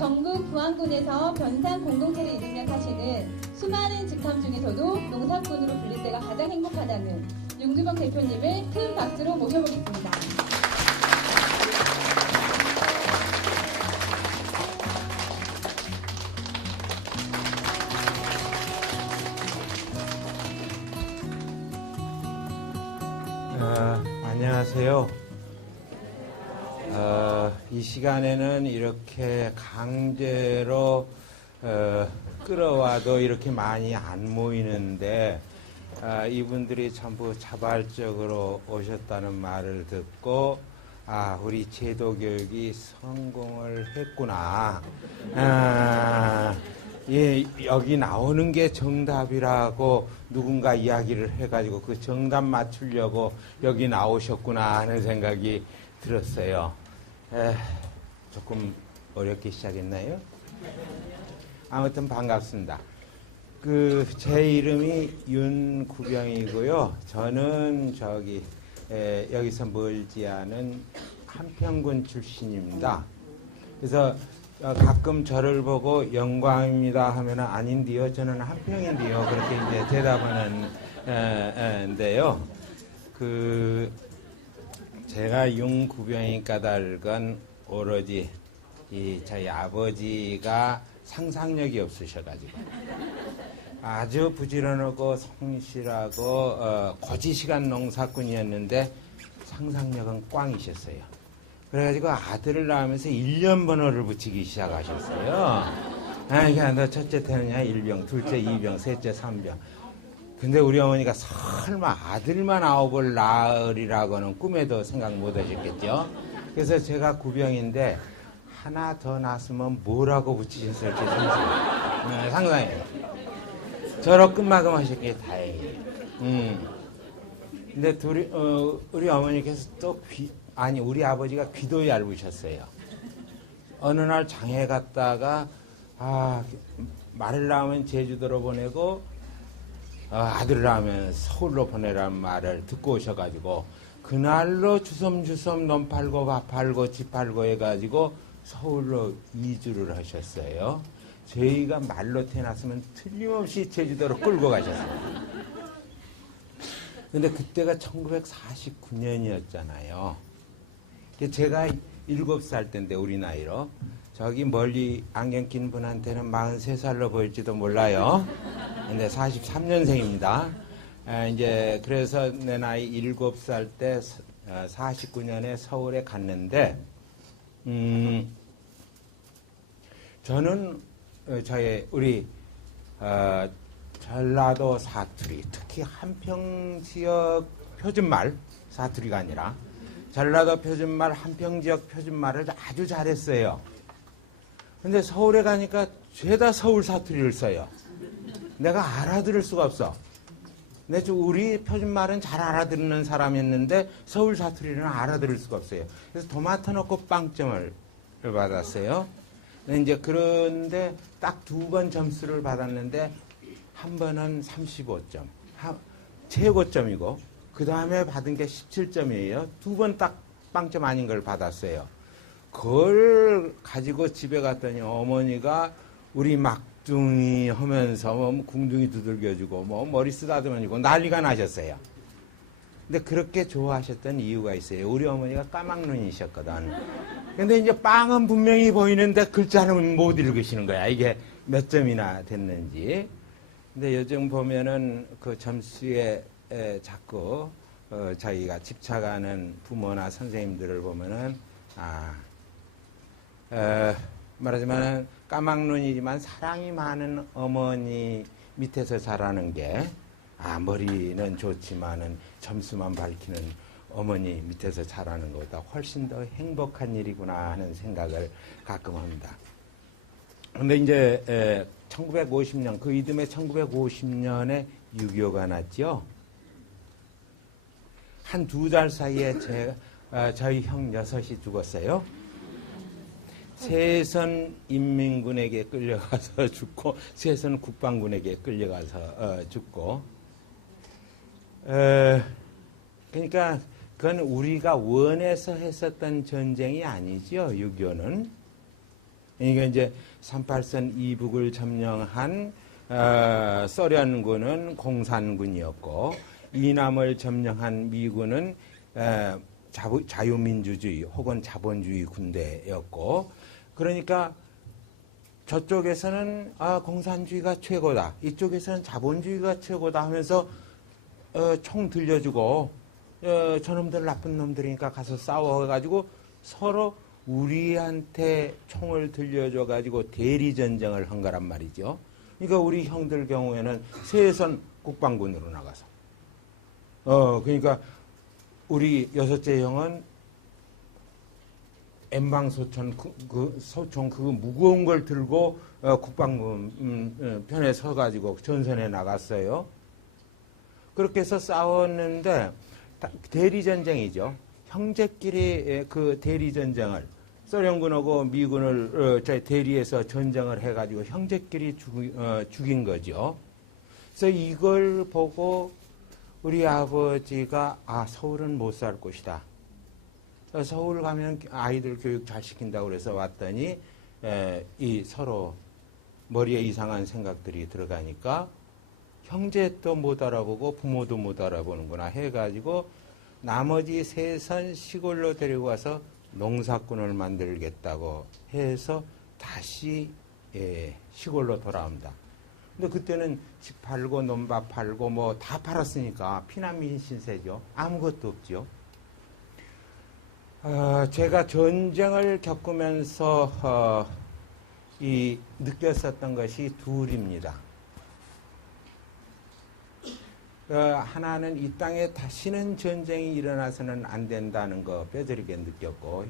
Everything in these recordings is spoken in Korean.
전국 부안군에서 변산 공동체를 이루며 사시는 수많은 직함 중에서도 농사꾼으로 불릴 때가 가장 행복하다는 윤규범 대표님을 큰 박수로 모셔보겠습니다. 안녕하세요. 이 시간에는 이렇게 강제로 끌어와도 이렇게 많이 안 모이는데 이분들이 전부 자발적으로 오셨다는 말을 듣고 우리 제도 교육이 성공을 했구나. 예, 여기 나오는 게 정답이라고 누군가 이야기를 해가지고 그 정답 맞추려고 여기 나오셨구나 하는 생각이 들었어요. 조금 어렵게 시작했나요? 아무튼 반갑습니다. 제 이름이 윤구병이고요. 저는 여기서 멀지 않은 한평군 출신입니다. 그래서 가끔 저를 보고 영광입니다 하면은 아닌데요. 저는 한평인데요. 그렇게 이제 대답하는데요. 제가 윤구병이 까닭은 오로지 저희 아버지가 상상력이 없으셔가지고 아주 부지런하고 성실하고 고지시간 농사꾼이었는데 상상력은 꽝이셨어요. 그래가지고 아들을 낳으면서 1년 번호를 붙이기 시작하셨어요. 그러니까 너 첫째 태느냐 1병, 둘째 2병, 셋째 3병. 근데 우리 어머니가 설마 아들만 9을 낳으리라고는 꿈에도 생각 못 하셨겠죠. 그래서 제가 9병인데 하나 더 낳았으면 뭐라고 붙이셨을지 상상해요. 저로 끝마감하셨기에 다행이에요. 근데 우리 어머니께서 또 우리 아버지가 귀도 얇으셨어요. 어느 날 장에 갔다가 말을 낳으면 제주도로 보내고 아들을 낳으면 서울로 보내라는 말을 듣고 오셔가지고 그날로 주섬주섬 논 팔고 밥 팔고 집 팔고 해가지고 서울로 이주를 하셨어요. 저희가 말로 태어났으면 틀림없이 제주도로 끌고 가셨어요. 근데 그때가 1949년이었잖아요. 제가 7살 때인데 우리 나이로 저기 멀리 안경 낀 분한테는 43살로 보일지도 몰라요. 근데 43년생입니다. 이제 그래서 내 나이 7살 때 49년에 서울에 갔는데 저는 우리 전라도 사투리, 특히 한평 지역 표준말 사투리가 아니라 전라도 표준말, 한평 지역 표준말을 아주 잘했어요. 근데 서울에 가니까 죄다 서울 사투리를 써요. 내가 알아들을 수가 없어. 근데 우리 표준말은 잘 알아듣는 사람이었는데 서울 사투리는 알아들을 수가 없어요. 그래서 토마토 넣고 빵점을 받았어요. 그런데 딱 2번 점수를 받았는데 한 번은 35점, 최고점이고 그 다음에 받은 게 17점이에요. 2번 딱 빵점 아닌 걸 받았어요. 그걸 가지고 집에 갔더니 어머니가 우리 막둥이 하면서 궁둥이 두들겨주고 머리 쓰다듬어주고 난리가 나셨어요. 근데 그렇게 좋아하셨던 이유가 있어요. 우리 어머니가 까막눈이셨거든. 근데 이제 빵은 분명히 보이는데 글자는 못 읽으시는 거야. 이게 몇 점이나 됐는지. 근데 요즘 보면은 그 점수에 자꾸 자기가 집착하는 부모나 선생님들을 보면은 말하자면 까막눈이지만 사랑이 많은 어머니 밑에서 자라는 게 머리는 좋지만은 점수만 밝히는 어머니 밑에서 자라는 것보다 훨씬 더 행복한 일이구나 하는 생각을 가끔 합니다. 그런데 이제 1950년 그 이듬해 1950년에 6.25가 났죠. 한 2달 사이에 저희 형 6이 죽었어요. 세선 인민군에게 끌려가서 죽고 세선 국방군에게 끌려가서 죽고 그러니까 그건 우리가 원해서 했었던 전쟁이 아니죠. 6.25는 이게 이제 38선 이북을 점령한 소련군은 공산군이었고 이남을 점령한 미군은 자유민주주의 혹은 자본주의 군대였고 그러니까 저쪽에서는 공산주의가 최고다. 이쪽에서는 자본주의가 최고다 하면서 총 들려주고 저놈들 나쁜 놈들이니까 가서 싸워가지고 서로 우리한테 총을 들려줘가지고 대리전쟁을 한 거란 말이죠. 그러니까 우리 형들 경우에는 세선 국방군으로 나가서 그러니까 우리 여섯째 형은 M방소총 소총 그 무거운 걸 들고 국방부 편에 서가지고 전선에 나갔어요. 그렇게 해서 싸웠는데 대리전쟁이죠. 형제끼리 그 대리전쟁을 소련군하고 미군을 대리해서 전쟁을 해가지고 형제끼리 죽인 거죠. 그래서 이걸 보고 우리 아버지가 서울은 못 살 곳이다. 서울 가면 아이들 교육 잘 시킨다고 그래서 왔더니 이 서로 머리에 이상한 생각들이 들어가니까 형제도 못 알아보고 부모도 못 알아보는구나 해가지고 나머지 세선 시골로 데리고 와서 농사꾼을 만들겠다고 해서 다시 시골로 돌아옵니다. 근데 그때는 집 팔고 논밭 팔고 뭐 다 팔았으니까 피난민 신세죠. 아무것도 없죠. 제가 전쟁을 겪으면서 느꼈었던 것이 둘입니다. 하나는 이 땅에 다시는 전쟁이 일어나서는 안 된다는 거 뼈저리게 느꼈고,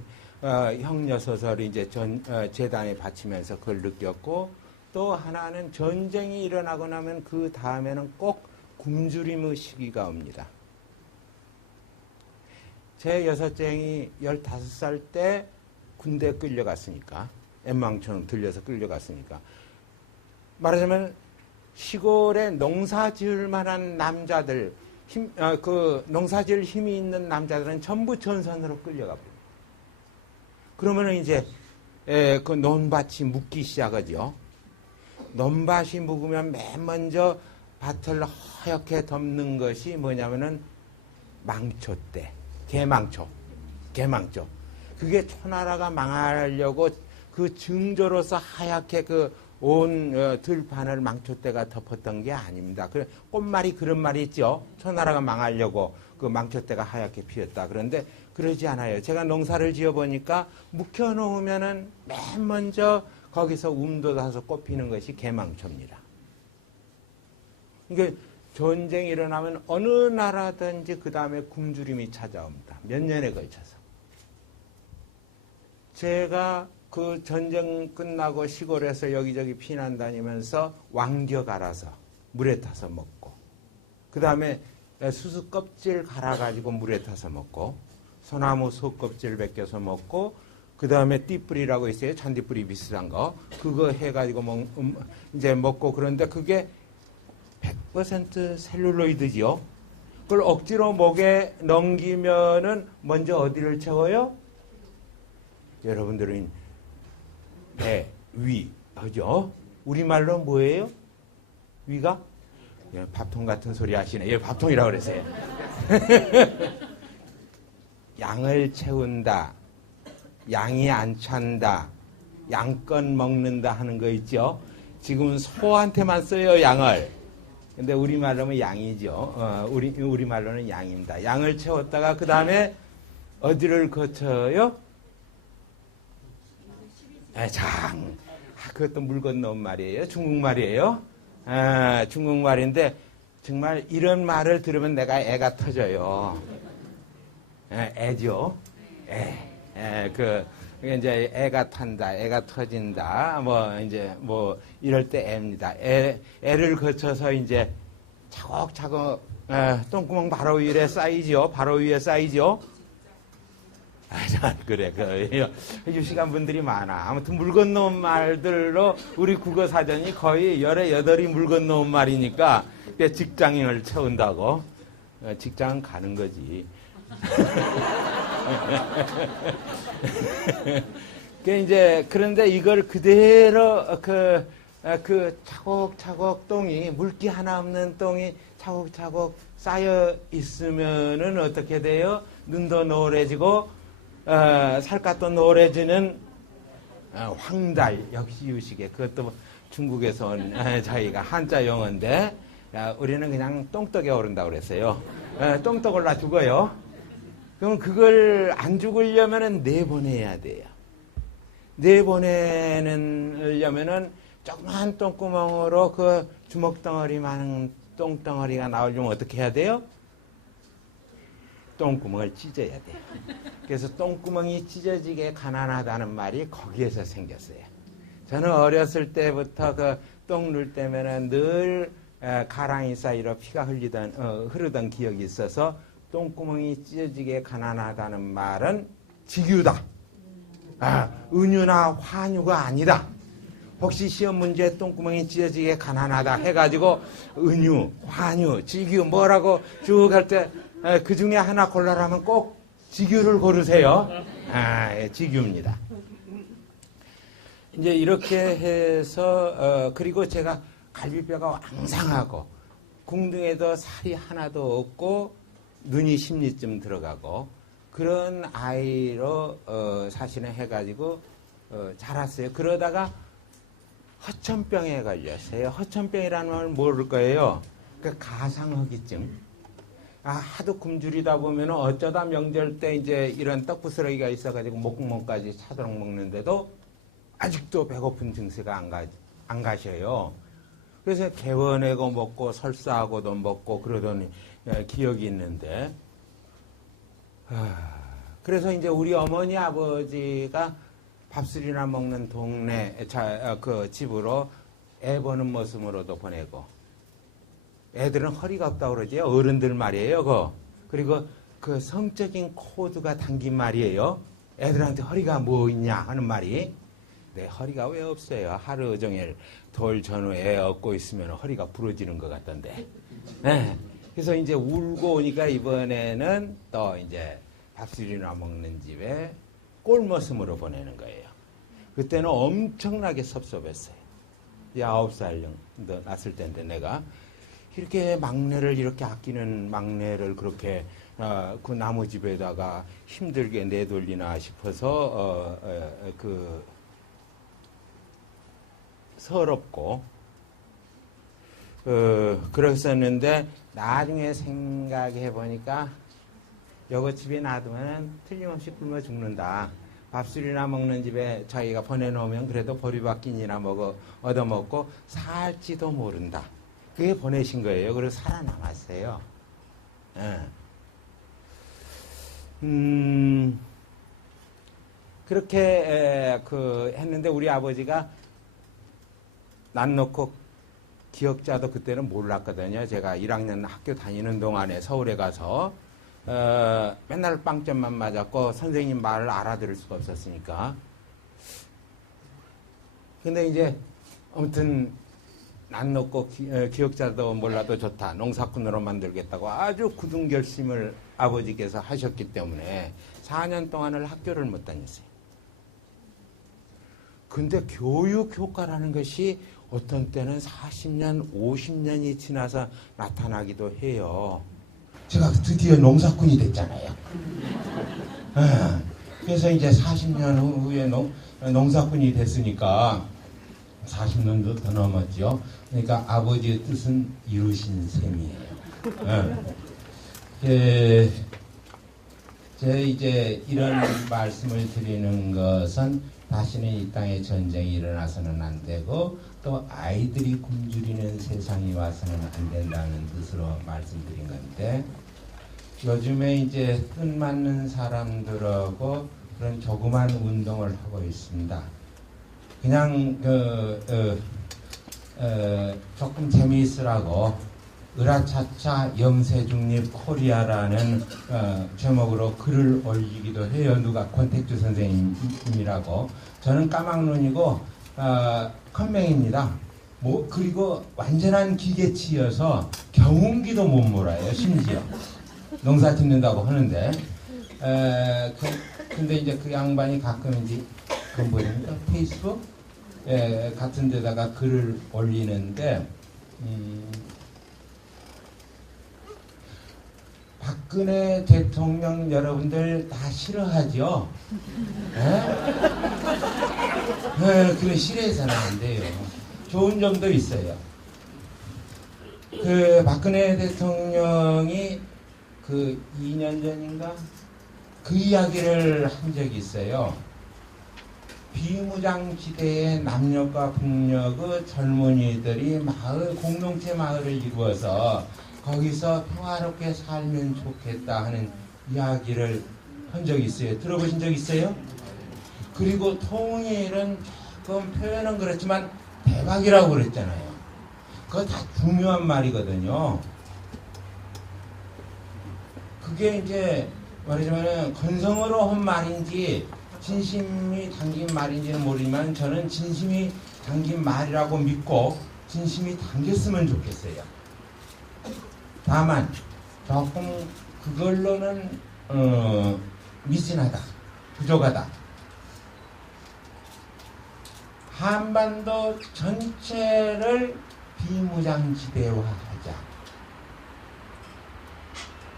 형 여섯을 이제 재단에 바치면서 그걸 느꼈고, 또 하나는 전쟁이 일어나고 나면 그 다음에는 꼭 굶주림의 시기가 옵니다. 제 여섯째이 15살 때 군대에 끌려갔으니까, 엠망처럼 들려서 끌려갔으니까, 말하자면 시골에 농사 지을 만한 남자들, 농사 지을 힘이 있는 남자들은 전부 전선으로 끌려가 버립니다. 그러면은 이제, 그 논밭이 묵기 시작하죠. 논밭이 묵으면 맨 먼저 밭을 하얗게 덮는 것이 뭐냐면은 망초대, 개망초. 그게 초나라가 망하려고 그 증조로서 하얗게 온 들판을 망초대가 덮었던 게 아닙니다. 꽃말이 그런 말이 있죠. 초나라가 망하려고 그 망초대가 하얗게 피었다. 그런데 그러지 않아요. 제가 농사를 지어보니까 묵혀놓으면은 맨 먼저 거기서 돋아서 꽃피는 것이 개망초입니다. 그러니까 전쟁이 일어나면 어느 나라든지 그 다음에 굶주림이 찾아옵니다. 몇 년에 걸쳐서. 제가 그 전쟁 끝나고 시골에서 여기저기 피난 다니면서 왕겨 갈아서 물에 타서 먹고, 그 다음에 수수 껍질 갈아가지고 물에 타서 먹고, 소나무 속껍질 벗겨서 먹고, 그 다음에 띠뿌리라고 있어요. 잔디뿌리 비슷한 거. 그거 해가지고 이제 먹고, 그런데 그게 100% 셀룰로이드지요. 그걸 억지로 목에 넘기면은 먼저 어디를 채워요? 여러분들은 배, 위 하죠. 우리말로 뭐예요? 위가? 예, 밥통 같은 소리 하시네. 예, 밥통이라고 그랬어요. 양을 채운다. 양이 안 찬다. 양껏 먹는다 하는 거 있죠. 지금 소한테만 써요, 양을. 근데 우리말로는 양이죠. 우리말로는 양입니다. 양을 채웠다가 그 다음에 어디를 거쳐요? 장. 그것도 물 건너온 말이에요. 중국말이에요. 중국말인데 정말 이런 말을 들으면 내가 애가 터져요. 애죠. 이제 애가 탄다, 애가 터진다, 이럴 때 애입니다. 애를 거쳐서 이제 차곡차곡, 똥구멍 바로 위에 쌓이죠. 바로 위에 쌓이죠. 그래. 유식한 분들이 많아. 아무튼 물 건너온 말들로 우리 국어 사전이 거의 열에 여덟이 물 건너온 말이니까 직장인을 채운다고. 직장은 가는 거지. 그런데 이걸 그대로 차곡차곡 똥이, 물기 하나 없는 똥이 차곡차곡 쌓여 있으면은 어떻게 돼요? 눈도 노래지고, 살갗도 노래지는 황달, 역시 유식에, 그것도 중국에서 온 저희가 한자 용어인데, 우리는 그냥 똥떡에 오른다고 그랬어요. 똥떡을 놔 죽어요. 그럼 그걸 안 죽으려면은 내보내야 돼요. 내보내려면은 조그만 똥구멍으로 그 주먹덩어리만한 똥덩어리가 나오려면 어떻게 해야 돼요? 똥구멍을 찢어야 돼요. 그래서 똥구멍이 찢어지게 가난하다는 말이 거기에서 생겼어요. 저는 어렸을 때부터 그 똥 눌 때면은 늘 가랑이 사이로 피가 흐르던 기억이 있어서 똥구멍이 찢어지게 가난하다는 말은 직유다. 은유나 환유가 아니다. 혹시 시험 문제에 똥구멍이 찢어지게 가난하다 해가지고 은유, 환유, 직유 뭐라고 쭉 할 때 그 중에 하나 골라라면 꼭 직유를 고르세요. 직유입니다. 이제 이렇게 해서 그리고 제가 갈비뼈가 왕상하고 궁둥에도 살이 하나도 없고 눈이 10리쯤 들어가고 그런 아이로 사실은 해가지고 자랐어요. 그러다가 허천병에 걸렸어요. 허천병이라는 말 모를 거예요. 그 가상허기증. 하도 굶주리다 보면 어쩌다 명절 때 이제 이런 떡부스러기가 있어가지고 목구멍까지 차도록 먹는데도 아직도 배고픈 증세가 안 가셔요. 그래서 개워내고 먹고 설사하고도 먹고 그러던 기억이 있는데, 그래서 이제 우리 어머니 아버지가 밥술이나 먹는 동네 그 집으로 애 보는 모습으로도 보내고, 애들은 허리가 없다고 그러지 어른들 말이에요. 그리고 그 성적인 코드가 담긴 말이에요. 애들한테 허리가 뭐 있냐 하는 말이, 내 허리가 왜 없어요? 하루 종일 돌 전후 애 업고 있으면 허리가 부러지는 것 같던데. 네. 그래서 이제 울고 오니까 이번에는 또 이제 밥술이나 먹는 집에 꼴모습으로 보내는 거예요. 그때는 엄청나게 섭섭했어요. 9살 정도 났을 때인데 내가 이렇게 막내를 이렇게 아끼는 막내를 그렇게 그 나무 집에다가 힘들게 내돌리나 싶어서 서럽고 그랬었는데 나중에 생각해 보니까 여거 집에 놔두면 틀림없이 굶어 죽는다. 밥술이나 먹는 집에 자기가 보내놓으면 그래도 보리밥끼니나 얻어먹고 살지도 모른다. 그게 보내신 거예요. 그래서 살아남았어요. 그렇게 했는데 우리 아버지가 난 놓고 기억자도 그때는 몰랐거든요. 제가 1학년 학교 다니는 동안에 서울에 가서 맨날 빵점만 맞았고 선생님 말을 알아들을 수가 없었으니까. 근데 이제 아무튼 난 놓고 기억자도 몰라도 좋다. 농사꾼으로 만들겠다고 아주 굳은 결심을 아버지께서 하셨기 때문에 4년 동안을 학교를 못 다녔어요. 근데 교육 효과라는 것이 어떤 때는 40년, 50년이 지나서 나타나기도 해요. 제가 드디어 농사꾼이 됐잖아요. 그래서 이제 40년 후에 농사꾼이 됐으니까 40년도 더 넘었죠. 그러니까 아버지의 뜻은 이루신 셈이에요. 제가 이제 이런 말씀을 드리는 것은 다시는 이 땅에 전쟁이 일어나서는 안 되고 또 아이들이 굶주리는 세상이 와서는 안 된다는 뜻으로 말씀드린 건데, 요즘에 이제 뜻맞는 사람들하고 그런 조그만 운동을 하고 있습니다. 그냥 조금 재미있으라고 으라차차 영세중립 코리아라는 제목으로 글을 올리기도 해요. 누가 권택주 선생님이라고. 저는 까막눈이고 컴맹입니다. 그리고 완전한 기계치여서 경운기도 못 몰아요. 심지어 농사 짓는다고 하는데 근데 이제 그 양반이 가끔 이제 그 뭐랍니까? 페이스북 같은 데다가 글을 올리는데 박근혜 대통령 여러분들 다 싫어하죠? 그래 싫어해서는 안 돼요. 좋은 점도 있어요. 그 박근혜 대통령이 그 2년 전인가 그 이야기를 한 적이 있어요. 비무장지대의 남녀과 북녀의 젊은이들이 마을, 공동체 마을을 이루어서 거기서 평화롭게 살면 좋겠다 하는 이야기를 한 적이 있어요. 들어보신 적 있어요? 그리고 통일은 조금 표현은 그렇지만 대박이라고 그랬잖아요. 그거 다 중요한 말이거든요. 그게 이제 말하자면 건성으로 한 말인지 진심이 담긴 말인지는 모르지만 저는 진심이 담긴 말이라고 믿고 진심이 담겼으면 좋겠어요. 다만 조금 그걸로는 미진하다, 부족하다. 한반도 전체를 비무장지대화하자.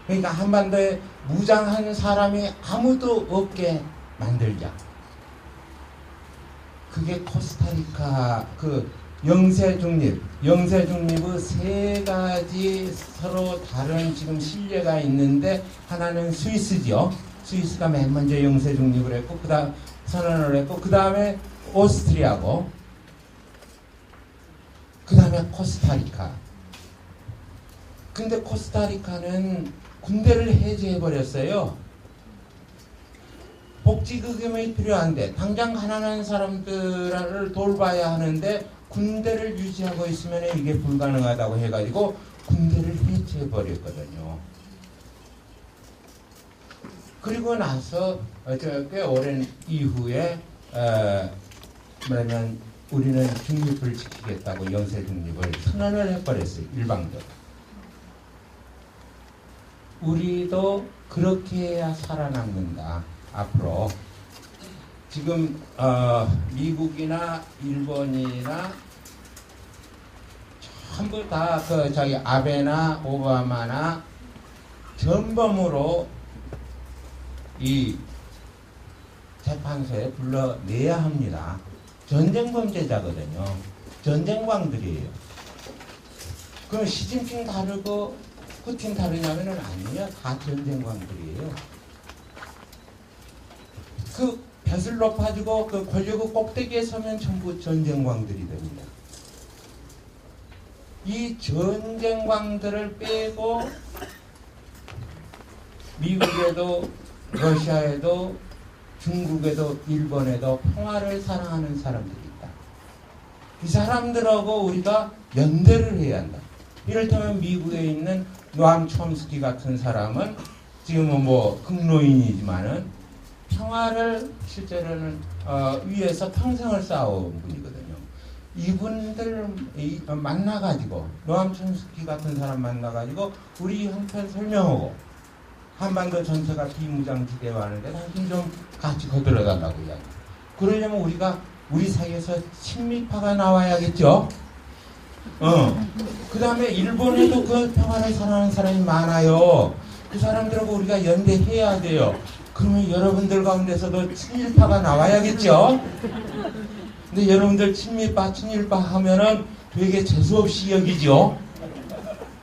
그러니까 한반도에 무장한 사람이 아무도 없게 만들자. 그게 코스타리카 그 영세중립의 세 가지 서로 다른 지금 신뢰가 있는데 하나는 스위스죠. 스위스가 맨 먼저 영세중립을 했고 그다음 선언을 했고 그 다음에 오스트리아고 그 다음에 코스타리카. 근데 코스타리카는 군대를 해제해버렸어요. 복지급여이 필요한데 당장 가난한 사람들을 돌봐야 하는데 군대를 유지하고 있으면 이게 불가능하다고 해가지고 군대를 해체해버렸거든요. 그리고 나서 꽤 오랜 이후에 뭐냐면 우리는 중립을 지키겠다고 영세중립을 선언을 해버렸어요. 일방적으로. 우리도 그렇게 해야 살아남는다. 앞으로 지금 미국이나 일본이나 전부 다 그 저기 아베나 오바마나 전범으로 이 재판소에 불러내야 합니다. 전쟁 범죄자거든요. 전쟁광들이에요. 그럼 시진핑 다르고 푸틴 다르냐면은 아니요. 다 전쟁광들이에요. 그 벼슬 높아지고 그 권력의 꼭대기에 서면 전부 전쟁광들이 됩니다. 이 전쟁광들을 빼고 미국에도 러시아에도 중국에도 일본에도 평화를 사랑하는 사람들이 있다. 이 사람들하고 우리가 연대를 해야 한다. 이를테면 미국에 있는 노암 촘스키 같은 사람은 지금은 뭐 극노인이지만은 평화를 실제로는 위해서 평생을 쌓아온 분이거든요. 이분들 만나가지고 노암 촘스키 같은 사람 만나가지고 우리 형편 설명하고 한반도 전체가 비무장지대화하는데 당신 좀 같이 거들어달라고 이야기. 그러려면 우리 사이에서 친밀파가 나와야겠죠. 그 다음에 일본에도 그 평화를 사랑하는 사람이 많아요. 그 사람들하고 우리가 연대해야 돼요. 그러면 여러분들 가운데서도 친일파가 나와야겠죠. 근데 여러분들 친일파 하면은 되게 재수없이 여기죠.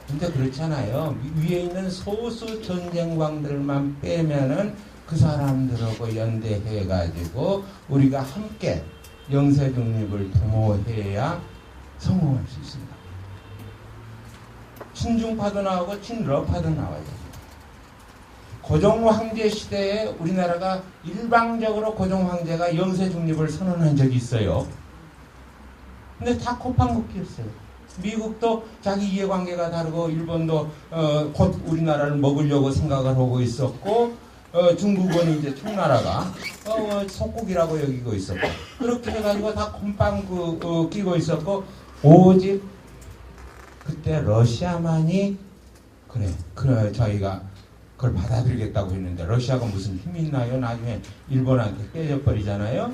근데 그렇잖아요. 위에 있는 소수 전쟁광들만 빼면은 그 사람들하고 연대해가지고 우리가 함께 영세중립을 도모해야 성공할 수 있습니다. 친중파도 나오고 친러파도 나와요. 고종황제 시대에 우리나라가 일방적으로 고종황제가 영세중립을 선언한 적이 있어요. 근데 다 코판국기였어요. 미국도 자기 이해관계가 다르고 일본도 곧 우리나라를 먹으려고 생각을 하고 있었고 중국은 이제 총나라가 속국이라고 여기고 있었고 그렇게 해가지고 다 콤빵 끼고 있었고 오직 그때 러시아만이 그래 저희가 그걸 받아들이겠다고 했는데 러시아가 무슨 힘이 있나요? 나중에 일본한테 깨져버리잖아요.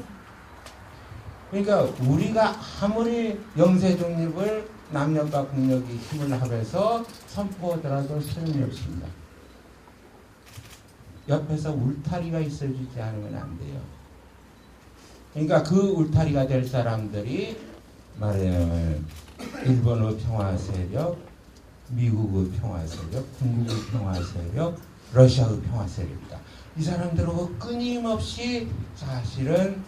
그러니까 우리가 아무리 영세 독립을 남녀과 국력이 힘을 합해서 선포하더라도 소용이 없습니다. 옆에서 울타리가 있어주지 않으면 안 돼요. 그러니까 그 울타리가 될 사람들이 말하자면 일본의 평화 세력, 미국의 평화 세력, 중국의 평화 세력, 러시아의 평화 세력이다. 이 사람들하고 끊임없이 사실은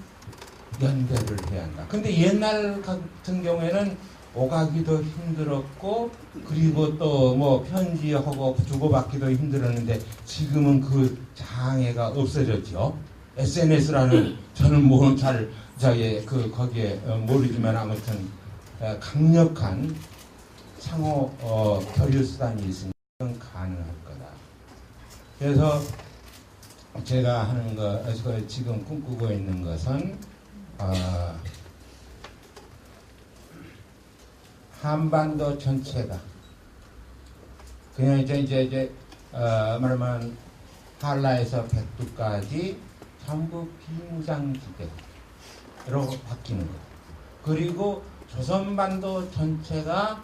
연대를 해야 한다. 근데 옛날 같은 경우에는 오가기도 힘들었고, 그리고 또 뭐 편지하고 주고받기도 힘들었는데, 지금은 그 장애가 없어졌죠. SNS라는 저는 뭐 잘 거기에 모르지만 아무튼 강력한 상호 교류 수단이 있으면 가능할 거다. 그래서 제가 하는 거 지금 꿈꾸고 있는 것은 한반도 전체가 그냥 이제 말하면 한라에서 백두까지 전부 비무장지대로 바뀌는 것. 그리고 조선반도 전체가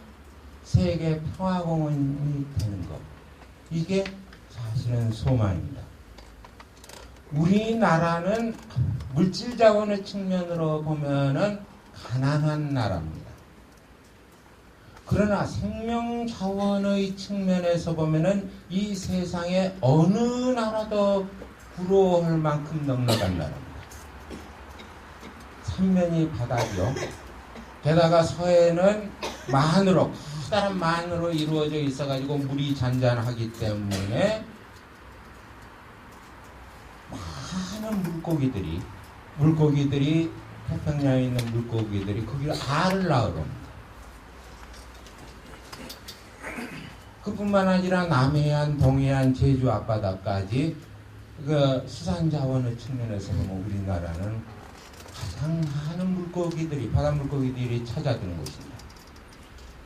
세계 평화공원이 되는 것. 이게 사실은 소망입니다. 우리나라는 물질 자원의 측면으로 보면은 가난한 나라입니다. 그러나 생명 자원의 측면에서 보면은 이 세상에 어느 나라도 부러워할 만큼 넉넉한 나라입니다. 삼면이 바다죠. 게다가 서해는 만으로, 커다란 만으로 이루어져 있어가지고 물이 잔잔하기 때문에 많은 물고기들이 태평양에 있는 물고기들이 거기를 알을 낳으러 옵니다. 그뿐만 아니라 남해안, 동해안, 제주 앞바다까지 그 수산 자원의 측면에서 보면 우리나라는 가장 많은 물고기들이, 바다 물고기들이 찾아드는 곳입니다.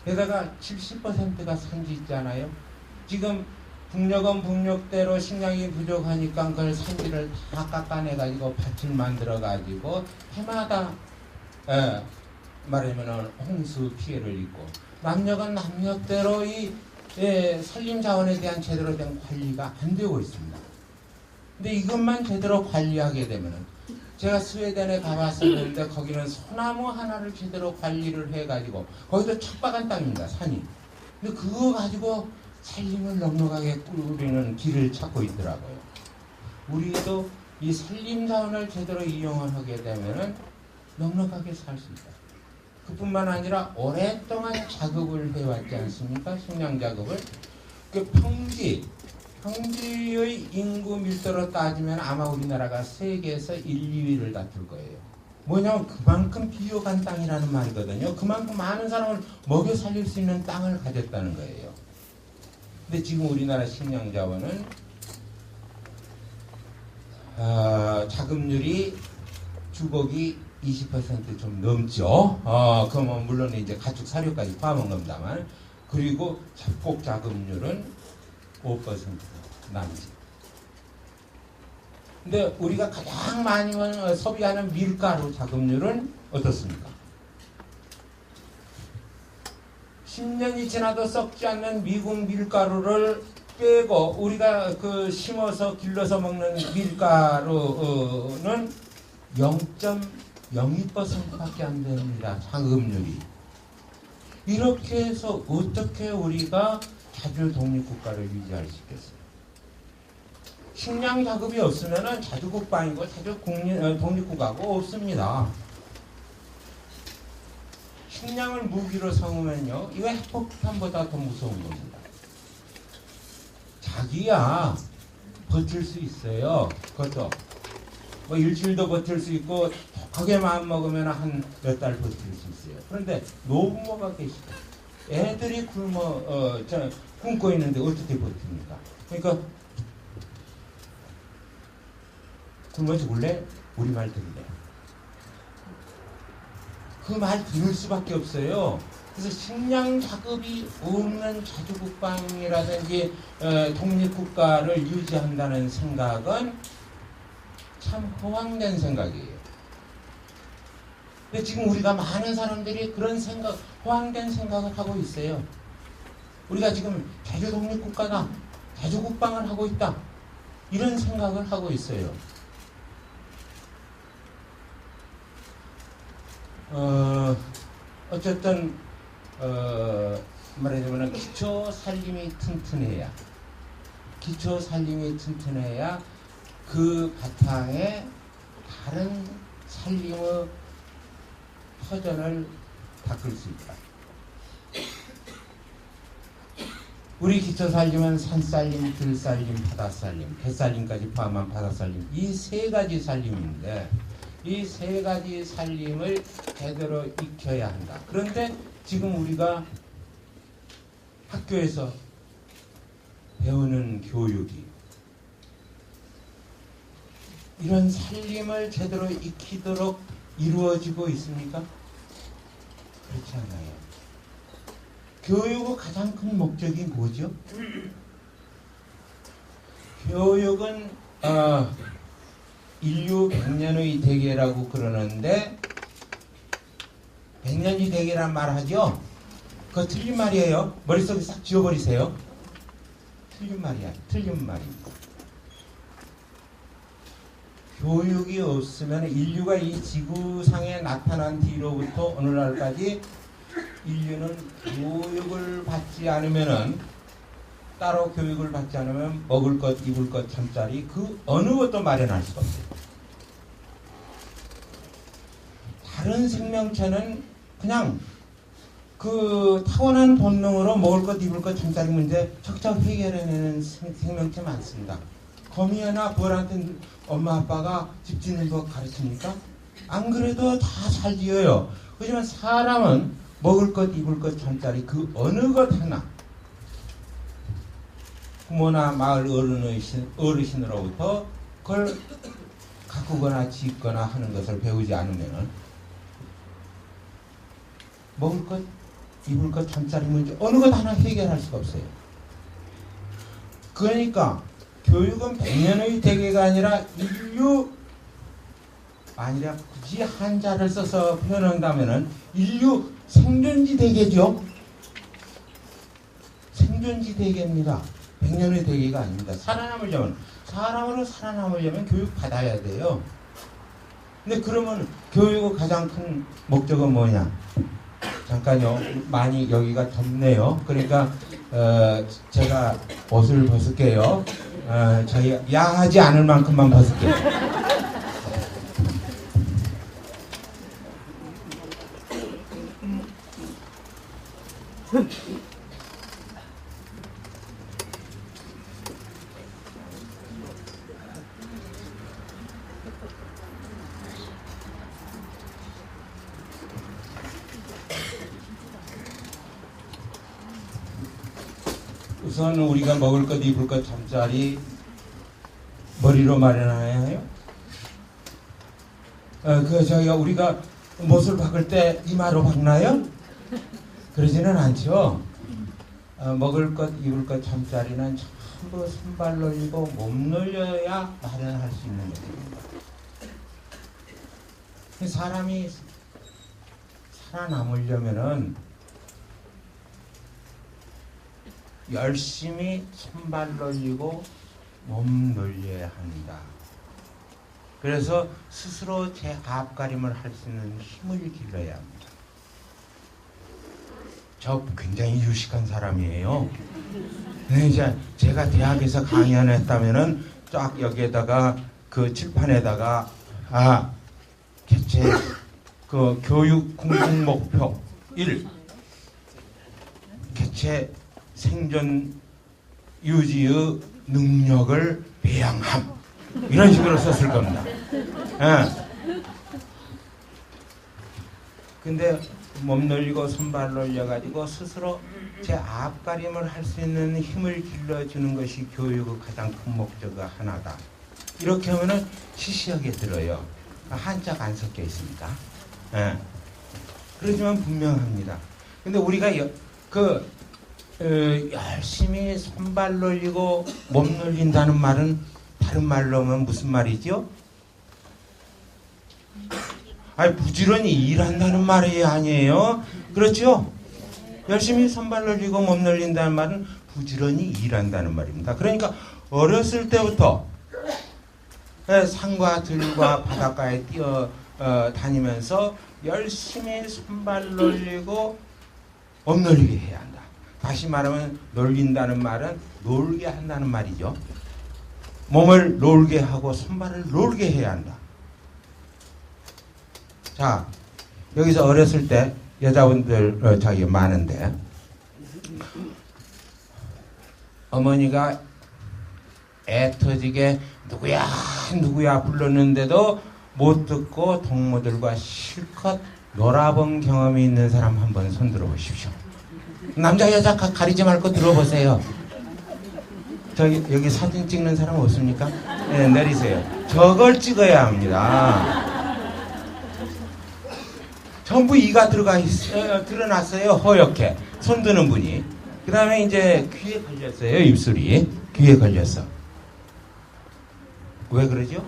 게다가 70%가 산지 있잖아요. 지금 북녘은 북녘대로 식량이 부족하니까 그걸 산지를 다 깎아내가지고 밭을 만들어가지고 해마다 말하자면 홍수 피해를 입고, 남녘은 남녘대로 이 산림 자원에 대한 제대로 된 관리가 안 되고 있습니다. 근데 이것만 제대로 관리하게 되면은, 제가 스웨덴에 가봤었는데 거기는 소나무 하나를 제대로 관리를 해가지고, 거기도 척박한 땅입니다, 산이. 근데 그거 가지고 산림을 넉넉하게 꾸리는 길을 찾고 있더라고요. 우리도 이 산림 자원을 제대로 이용을 하게 되면은 넉넉하게 살 수 있다. 그뿐만 아니라 오랫동안 작업을 해왔지 않습니까? 식량 작업을. 그 평지의 인구 밀도로 따지면 아마 우리나라가 세계에서 1, 2위를 다툴 거예요. 뭐냐면 그만큼 비옥한 땅이라는 말이거든요. 그만큼 많은 사람을 먹여 살릴 수 있는 땅을 가졌다는 거예요. 근데 지금 우리나라 식량 자원은 자급률이 주곡이 20% 좀 넘죠. 그러면 물론 이제 가축 사료까지 포함한 겁니다만, 그리고 잡곡 자급률은 5% 남지. 근데 우리가 가장 많이 소비하는 밀가루 자급률은 어떻습니까? 10년이 지나도 썩지 않는 미국 밀가루를 빼고 우리가 그 심어서 길러서 먹는 밀가루는 0.02%밖에 안 됩니다. 자급률이. 이렇게 해서 어떻게 우리가 자주 독립국가를 유지할 수 있겠어요? 식량 자급이 없으면 자주국방이고 독립국가고 없습니다. 식량을 무기로 삼으면요, 이거 핵폭탄보다 더 무서운 겁니다. 자기야 버틸 수 있어요. 그것도 뭐 일주일도 버틸 수 있고, 독하게 마음 먹으면 한 몇 달 버틸 수 있어요. 그런데 노부모가 계시다. 애들이 굶고 있는데 어떻게 버팁니까? 그러니까 굶어 죽을래? 우리 말 들을래? 그 말 들을 수밖에 없어요. 그래서 식량 자급이 없는 자주국방이라든지 독립국가를 유지한다는 생각은 참 허황된 생각이에요. 근데 지금 우리가 많은 사람들이 그런 생각, 호황된 생각을 하고 있어요. 우리가 지금 자주 독립국가다, 자주 국방을 하고 있다, 이런 생각을 하고 있어요. 어쨌든 말하자면 기초 살림이 튼튼해야, 그 바탕에 다른 살림의 터전을 닦을 수 있다. 우리 기초 살림은 산살림, 들살림, 바다살림, 뱃살림까지 포함한 바다살림, 이 세 가지 살림인데, 이 세 가지 살림을 제대로 익혀야 한다. 그런데 지금 우리가 학교에서 배우는 교육이 이런 살림을 제대로 익히도록 이루어지고 있습니까? 그렇지 않아요. 교육의 가장 큰 목적이 뭐죠? 교육은 인류 100년의 대계라고 그러는데, 100년이 대계란 말 하죠? 그거 틀린 말이에요. 머릿속에 싹 지워버리세요. 틀린 말이야. 틀린 말입니다. 교육이 없으면 인류가 이 지구상에 나타난 뒤로부터 오늘날까지 인류는 교육을 받지 않으면은, 따로 교육을 받지 않으면 먹을 것, 입을 것, 잠자리 그 어느 것도 마련할 수가 없어요. 다른 생명체는 그냥 그 타고난 본능으로 먹을 것, 입을 것, 잠자리 문제 척척 해결해내는 생명체 많습니다. 거미나 벌한테 엄마 아빠가 집 짓는 법 가르칩니까? 안 그래도 다 잘 지어요. 하지만 사람은 먹을 것, 입을 것, 잠자리 그 어느 것 하나 부모나 마을 어르신으로부터 그걸 가꾸거나 짓거나 하는 것을 배우지 않으면 먹을 것, 입을 것, 잠자리 문제 어느 것 하나 해결할 수가 없어요. 그러니까 교육은 100년의 대계가 아니라 인류, 만약 굳이 한자를 써서 표현한다면 인류 생존지 대계죠. 생존지 대계입니다. 100년의 대계가 아닙니다. 살아남으려면, 사람으로 살아남으려면 교육 받아야 돼요. 근데 그러면 교육의 가장 큰 목적은 뭐냐? 잠깐요. 많이 여기가 덥네요. 그러니까 제가 옷을 벗을게요. 저희 야하지 않을 만큼만 벗을게요. 우선 우리가 먹을 것, 입을 것, 잠자리 머리로 마련해야 해요. 저희가 우리가 못을 박을 때 이마로 박나요? 그러지는 않죠. 먹을 것, 입을 것, 잠자리는 전부 손발 놀리고 몸 놀려야 마련할 수 있는 것입니다. 사람이 살아남으려면은 열심히 손발 놀리고 몸 놀려야 합니다. 그래서 스스로 제 앞가림을 할 수 있는 힘을 길러야 합니다. 저 굉장히 유식한 사람이에요. 이제 제가 대학에서 강연했다면은 쫙 여기에다가 그 칠판에다가 개최 그 교육 공동 목표 1 개최 생존 유지의 능력을 배양함 이런 식으로 썼을 겁니다. 근데 몸 놀리고 손발 놀려가지고 스스로 제 앞가림을 할 수 있는 힘을 길러주는 것이 교육의 가장 큰 목적의 하나다. 이렇게 하면은 시시하게 들어요. 한자가 안 섞여 있습니다. 그렇지만 분명합니다. 근데 우리가 열심히 손발 놀리고 몸 놀린다는 말은 다른 말로 하면 무슨 말이죠? 아니 부지런히 일한다는 말이 아니에요. 그렇죠? 열심히 손발 늘리고 몸 늘린다는 말은 부지런히 일한다는 말입니다. 그러니까 어렸을 때부터 산과 들과 바닷가에 뛰어 다니면서 열심히 손발 늘리고 몸 늘리게 해야 한다. 다시 말하면 놀린다는 말은 놀게 한다는 말이죠. 몸을 놀게 하고 손발을 놀게 해야 한다. 자, 여기서 어렸을 때 여자분들 저기 많은데 어머니가 애 터지게 누구야 누구야 불렀는데도 못 듣고 동무들과 실컷 놀아본 경험이 있는 사람 한번 손 들어보십시오. 남자 여자 가리지 말고 들어보세요. 저기 여기 사진 찍는 사람 없습니까? 네, 내리세요. 저걸 찍어야 합니다. 전부 이가 드러났어요. 허옇게 손 드는 분이. 그 다음에 이제 귀에 걸렸어요. 입술이 귀에 걸렸어. 왜 그러죠?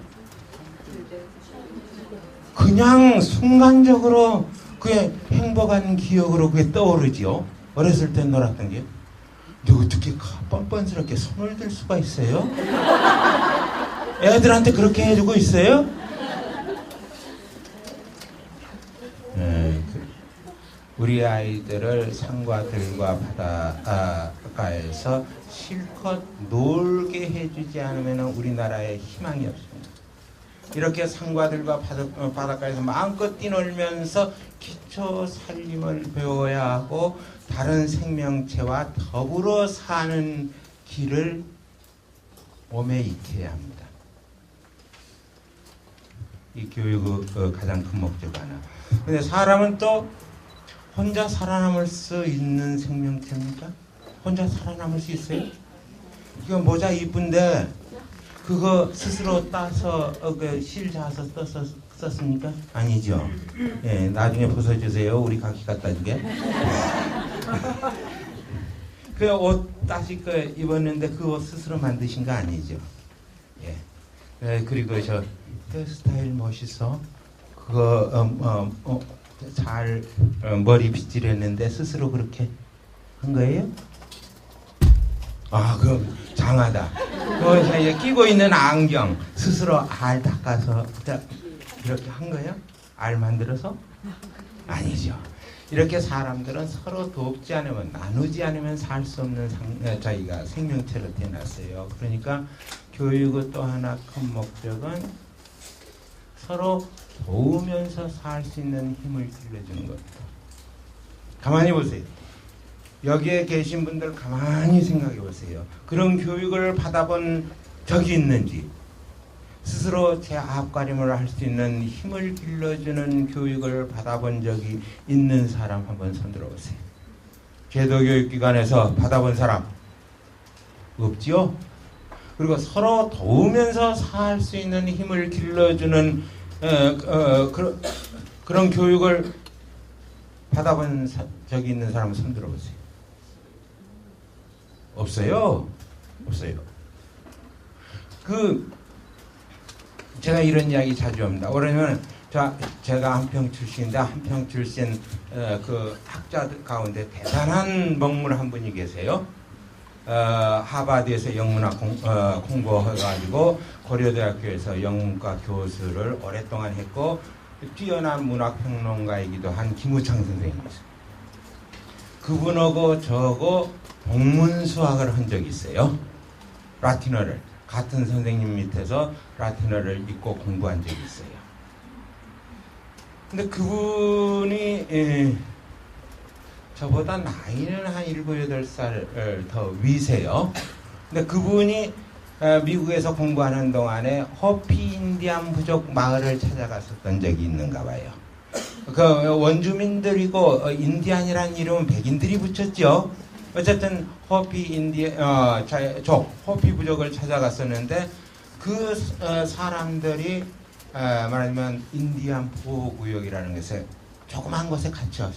그냥 순간적으로 그게 행복한 기억으로 그게 떠오르지요. 어렸을 때 놀았던 게. 근데 어떻게 뻔뻔스럽게 손을 들 수가 있어요? 애들한테 그렇게 해주고 있어요? 우리 아이들을 산과 들과 바닷가에서 실컷 놀게 해주지 않으면 우리나라에 희망이 없습니다. 이렇게 산과 들과 바닷가에서 마음껏 뛰놀면서 기초 살림을 배워야 하고 다른 생명체와 더불어 사는 길을 몸에 익혀야 합니다. 이 교육의 가장 큰 목적 하나. 근데 사람은 또 혼자 살아남을 수 있는 생명체입니까? 혼자 살아남을 수 있어요? 이거 모자 이쁜데 그거 스스로 따서 실 자서 썼습니까? 아니죠. 예, 나중에 벗어주세요. 우리 각기 갖다 주게. 그 옷 다시 입었는데 그 옷 스스로 만드신 거 아니죠? 예. 그리고 저 헤어스타일 멋있어. 그거 잘 머리 빗질했는데 스스로 그렇게 한 거예요? 아, 그럼 장하다. 그 끼고 있는 안경 스스로 알 닦아서 이렇게 한 거예요? 알 만들어서? 아니죠. 이렇게 사람들은 서로 돕지 않으면 나누지 않으면 살 수 없는 자기가 생명체로 태어났어요. 그러니까 교육의 또 하나 큰 목적은 서로 도우면서 살 수 있는 힘을 길러주는 겁니다. 가만히 보세요. 여기에 계신 분들 가만히 생각해 보세요. 그런 교육을 받아본 적이 있는지, 스스로 제 앞가림을 할 수 있는 힘을 길러주는 교육을 받아본 적이 있는 사람 한번 손들어 보세요. 제도교육기관에서 받아본 사람 없지요? 그리고 서로 도우면서 살 수 있는 힘을 길러주는 그런 교육을 받아본 적이 있는 사람 손들어 보세요. 없어요. 없어요. 제가 이런 이야기 자주 합니다. 왜냐면 제가 한평 출신인데 한평 출신 그 학자들 가운데 대단한 먹물 한 분이 계세요. 하버드에서 영문학 공부해가지고 고려대학교에서 영문과 교수를 오랫동안 했고 뛰어난 문학평론가이기도 한 김우창 선생님이세요. 그분하고 저하고 동문수학을 한 적이 있어요. 라틴어를 같은 선생님 밑에서 라틴어를 읽고 공부한 적이 있어요. 근데 그분이 저보다 나이는 한 7, 8살 더 위세요. 근데 그분이 미국에서 공부하는 동안에 호피 인디안 부족 마을을 찾아갔었던 적이 있는가 봐요. 그 원주민들이고 인디안이라는 이름은 백인들이 붙였죠. 어쨌든 호피 호피 부족을 찾아갔었는데 그 사람들이 말하자면 인디안 보호구역이라는 것에 조그만 곳에 갇혀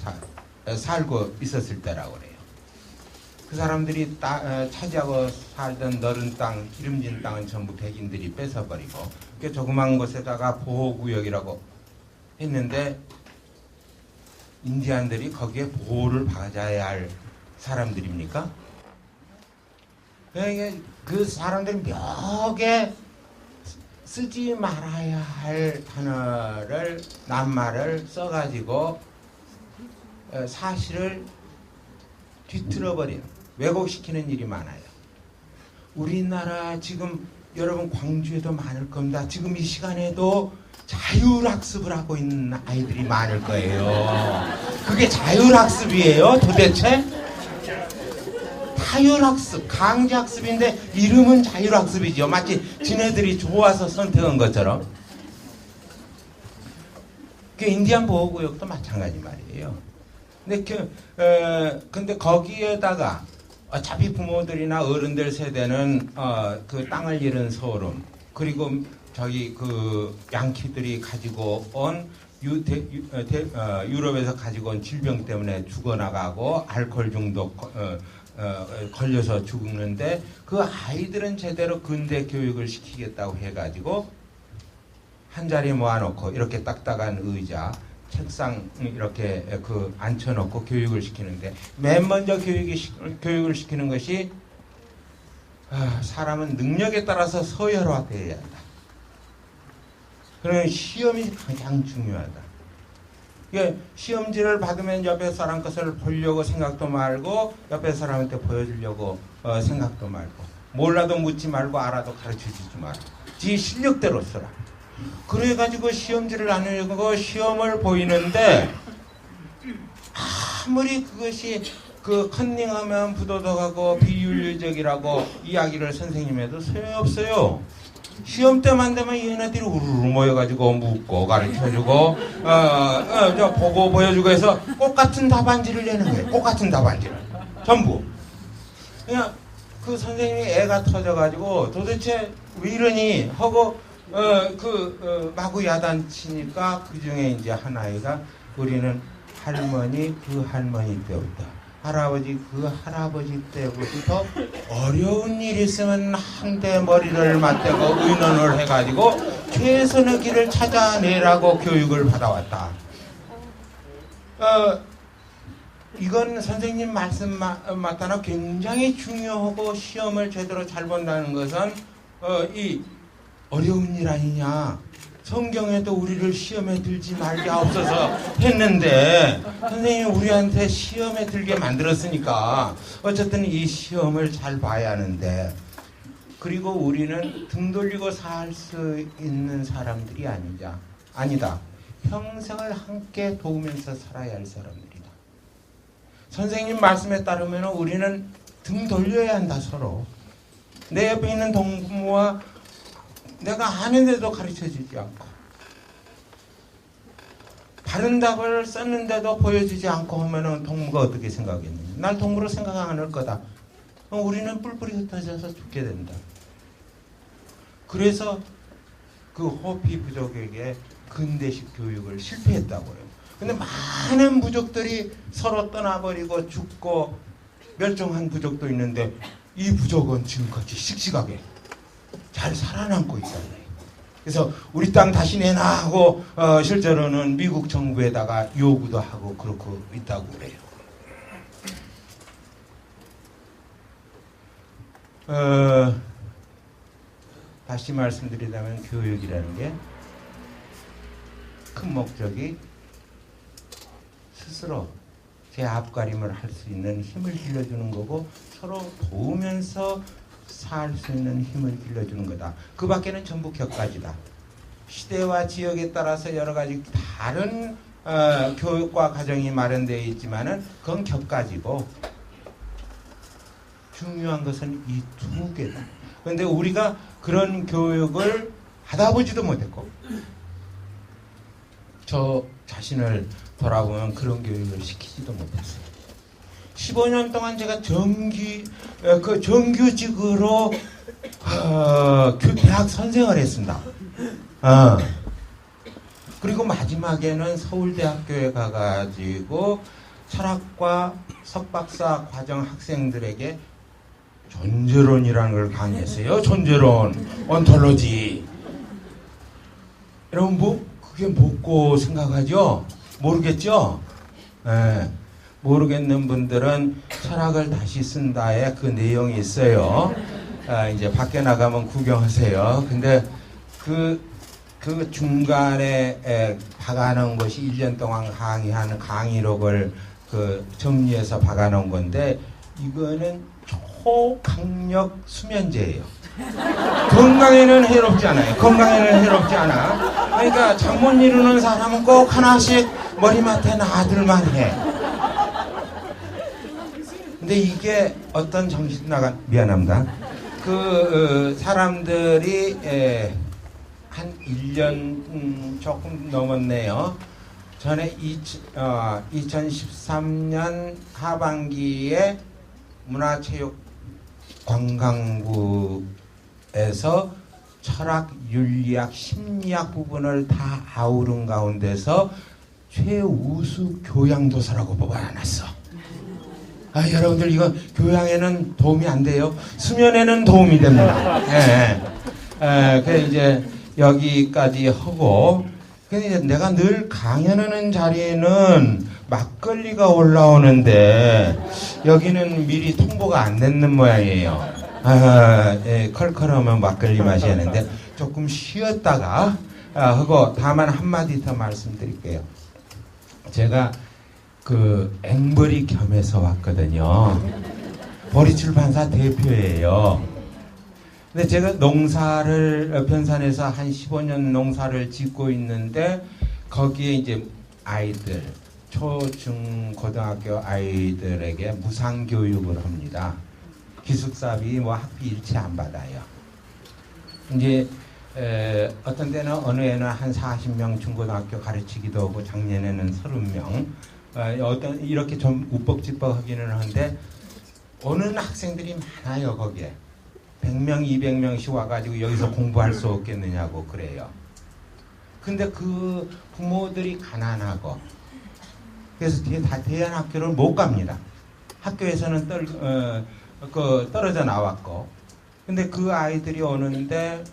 살고 있었을 때라고 그래요. 그 사람들이 차지하고 살던 너른 땅, 기름진 땅은 전부 백인들이 뺏어버리고 그 조그만 곳에다가 보호구역이라고 했는데 인디안들이 거기에 보호를 받아야 할 사람들입니까? 그러니까 그 사람들이 벽에 쓰지 말아야 할 단어를 낱말을 써가지고 사실을 뒤틀어버리는 왜곡시키는 일이 많아요. 우리나라 지금 여러분 광주에도 많을 겁니다. 지금 이 시간에도 자율학습을 하고 있는 아이들이 많을 거예요. 그게 자율학습이에요 도대체? 자율학습, 강제학습인데 이름은 자율학습이죠. 마치 지네들이 좋아서 선택한 것처럼. 그 인디안 보호구역도 마찬가지 말이에요. 근데 거기에다가 어차피 부모들이나 어른들 세대는 그 땅을 잃은 소름, 그리고 저기 그 양키들이 가지고 온 유럽에서 가지고 온 질병 때문에 죽어나가고 알코올 중독 걸려서 죽는데 그 아이들은 제대로 근대 교육을 시키겠다고 해가지고 한 자리에 모아놓고 이렇게 딱딱한 의자, 책상 이렇게 그 앉혀놓고 교육을 시키는데 맨 먼저 교육을 시키는 것이 사람은 능력에 따라서 서열화되어야 한다. 그러면 시험이 가장 중요하다. 시험지를 받으면 옆에 사람 것을 보려고 생각도 말고 옆에 사람한테 보여주려고 생각도 말고 몰라도 묻지 말고 알아도 가르쳐주지 말고 지 실력대로 써라. 그래가지고 시험지를 안 읽고 시험을 보이는데 아무리 그것이 그 컨닝하면 부도덕하고 비윤리적이라고 이야기를 선생님해도 소용없어요. 시험 때만 되면 얘네들이 우르르 모여가지고 묻고 가르쳐주고 저 보고 보여주고 해서 똑같은 답안지를 내는 거예요. 똑같은 답안지를 전부. 그냥 그 선생님이 애가 터져가지고 도대체 왜 이러니 하고 마구 야단치니까 그 중에 이제 한 아이가 우리는 할머니 그 할머니 때부터 할아버지 그 할아버지 때부터 어려운 일 있으면 한 대 머리를 맞대고 의논을 해가지고 최선의 길을 찾아내라고 교육을 받아왔다. 이건 선생님 말씀 맞다나 굉장히 중요하고 시험을 제대로 잘 본다는 것은 이 어려운 일 아니냐. 성경에도 우리를 시험에 들지 말게 하옵소서 했는데 선생님이 우리한테 시험에 들게 만들었으니까 어쨌든 이 시험을 잘 봐야 하는데, 그리고 우리는 등 돌리고 살 수 있는 사람들이 아니다. 평생을 함께 도우면서 살아야 할 사람들이다. 선생님 말씀에 따르면 우리는 등 돌려야 한다. 서로 내 옆에 있는 동무와 내가 아는데도 가르쳐주지 않고 바른 답을 썼는데도 보여주지 않고 하면 동무가 어떻게 생각했느냐. 날 동무로 생각 안 할 거다. 우리는 뿔뿔이 흩어져서 죽게 된다. 그래서 그 호피 부족에게 근대식 교육을 실패했다고 해요. 근데 많은 부족들이 서로 떠나버리고 죽고 멸종한 부족도 있는데 이 부족은 지금까지 씩씩하게 잘 살아남고 있잖아요. 그래서 우리 땅 다시 내놔 하고 실제로는 미국 정부에다가 요구도 하고 그렇고 있다고 그래요. 다시 말씀드리자면 교육이라는 게 큰 목적이 스스로 제 앞가림을 할 수 있는 힘을 길러주는 거고 서로 도우면서 살 수 있는 힘을 길러주는 거다. 그 밖에는 전부 격가지다. 시대와 지역에 따라서 여러 가지 다른 교육과 과정이 마련되어 있지만은 그건 격가지고 중요한 것은 이 두 개다. 그런데 우리가 그런 교육을 받아보지도 못했고 저 자신을 돌아보면 그런 교육을 시키지도 못했어요. 15년 동안 제가 정규직으로 대학 선생을 했습니다. 그리고 마지막에는 서울대학교에 가가지고 철학과 석박사 과정 학생들에게 존재론이라는 걸 강의했어요. 존재론, 온톨로지. 여러분 그게 뭐고 생각하죠? 모르겠죠? 예. 모르겠는 분들은 철학을 다시 쓴다에 그 내용이 있어요. 이제 밖에 나가면 구경하세요. 근데 그 중간에 박아놓은 것이 1년 동안 강의하는 강의록을 그 정리해서 박아놓은 건데, 이거는 초강력 수면제예요. 건강에는 해롭지 않아요. 건강에는 해롭지 않아. 그러니까 잠 못 이루는 사람은 꼭 하나씩 머리맡에 놔둘만 해. 근데 이게 어떤 정신 나간, 미안합니다. 사람들이 한 1년 조금 넘었네요. 전에 2013년 하반기에 문화체육관광부에서 철학, 윤리학, 심리학 부분을 다 아우른 가운데서 최우수 교양도서라고 뽑아놨어. 여러분들 이거 교양에는 도움이 안 돼요. 수면에는 도움이 됩니다. 그래서 이제 여기까지 하고, 근데 내가 늘 강연하는 자리에는 막걸리가 올라오는데 여기는 미리 통보가 안 됐는 모양이에요. 컬컬하면 막걸리 마셔야 하는데 조금 쉬었다가 하고, 다만 한마디 더 말씀드릴게요. 제가 앵벌이 겸해서 왔거든요. 보리출판사 대표예요. 근데 제가 농사를, 변산에서 한 15년 농사를 짓고 있는데, 거기에 이제 아이들, 초, 중, 고등학교 아이들에게 무상교육을 합니다. 기숙사비, 학비 일체 안 받아요. 이제, 어떤 때는 어느 애는 한 40명 중고등학교 가르치기도 하고, 작년에는 30명. 이렇게 좀 우뻑집뻑 하기는 하는데, 오는 학생들이 많아요, 거기에. 100명, 200명씩 와가지고 여기서 공부할 수 없겠느냐고 그래요. 근데 그 부모들이 가난하고, 그래서 대안학교를 못 갑니다. 학교에서는 떨어져 나왔고. 근데 그 아이들이 오는데,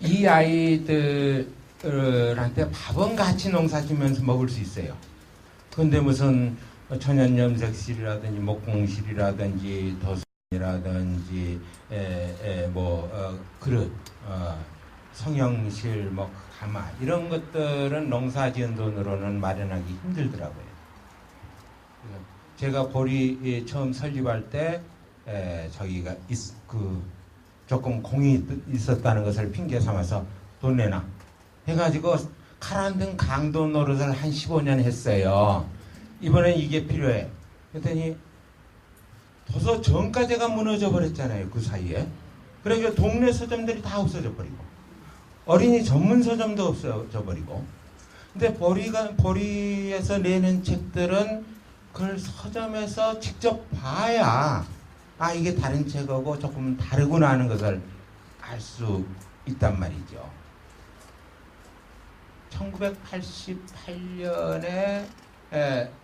이 아이들한테 밥은 같이 농사 지면서 먹을 수 있어요. 근데 무슨 천연염색실이라든지 목공실이라든지 도서관이라든지 그릇, 성형실, 가마 이런 것들은 농사지은 돈으로는 마련하기 힘들더라고요. 제가 보리 처음 설립할 때 저기가 조금 공이 있었다는 것을 핑계 삼아서 돈 내놔 해가지고 카란등 강도 노릇을 한 15년 했어요. 이번엔 이게 필요해. 그랬더니 도서 정가제가 무너져 버렸잖아요, 그 사이에. 그러니까 동네 서점들이 다 없어져 버리고, 어린이 전문 서점도 없어져 버리고. 근데 보리에서 내는 책들은 그걸 서점에서 직접 봐야 이게 다른 책하고 조금 다르구나 하는 것을 알 수 있단 말이죠. 1988년에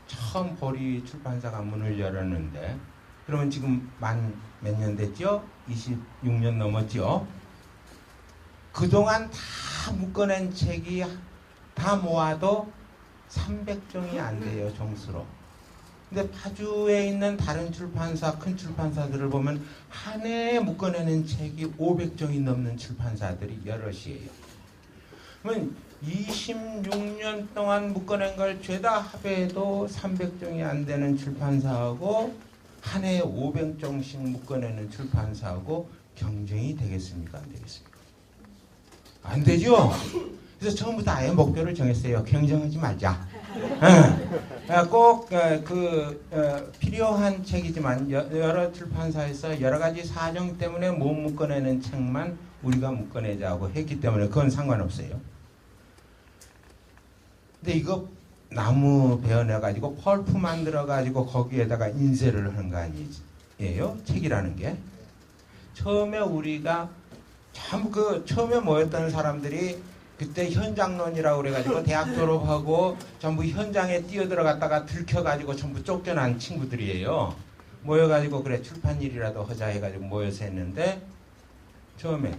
처음 보리 출판사가 문을 열었는데, 그러면 지금 몇 년 됐죠? 26년 넘었죠? 그동안 다 묶어낸 책이 다 모아도 300종이 안 돼요, 종수로. 근데 파주에 있는 다른 출판사, 큰 출판사들을 보면 한 해에 묶어내는 책이 500종이 넘는 출판사들이 여럿이에요. 그러면 26년 동안 묶어낸 걸 죄다 합해도 300종이 안 되는 출판사하고 한 해에 500종씩 묶어내는 출판사하고 경쟁이 되겠습니까? 안 되겠습니까? 안 되죠? 그래서 처음부터 아예 목표를 정했어요. 경쟁하지 말자. 꼭 필요한 책이지만 여러 출판사에서 여러 가지 사정 때문에 못 묶어내는 책만 우리가 묶어내자고 했기 때문에 그건 상관없어요. 근데 이거 나무 베어내가지고 펄프 만들어가지고 거기에다가 인쇄를 하는 거 아니에요? 책이라는 게. 처음에 우리가 처음에 모였던 사람들이 그때 현장론이라고 그래가지고 대학 졸업하고 전부 현장에 뛰어들어갔다가 들켜가지고 전부 쫓겨난 친구들이에요. 모여가지고 그래 출판일이라도 하자 해가지고 모여서 했는데 처음에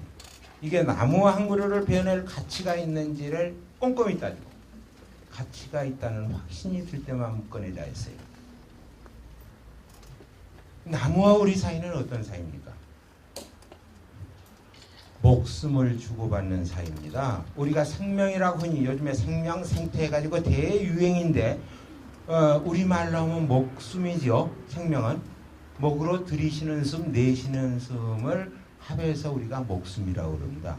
이게 나무와 한 그루를 베어낼 가치가 있는지를 꼼꼼히 따지고 가치가 있다는 확신이 들 때만 묶어내자 했어요. 나무와 우리 사이는 어떤 사이입니까? 목숨을 주고받는 사이입니다. 우리가 생명이라고 흔히 요즘에 생명, 생태 해가지고 대유행인데 우리말로 하면 목숨이죠. 생명은 목으로 들이쉬는 숨, 내쉬는 숨을 합해서 우리가 목숨이라고 그럽니다.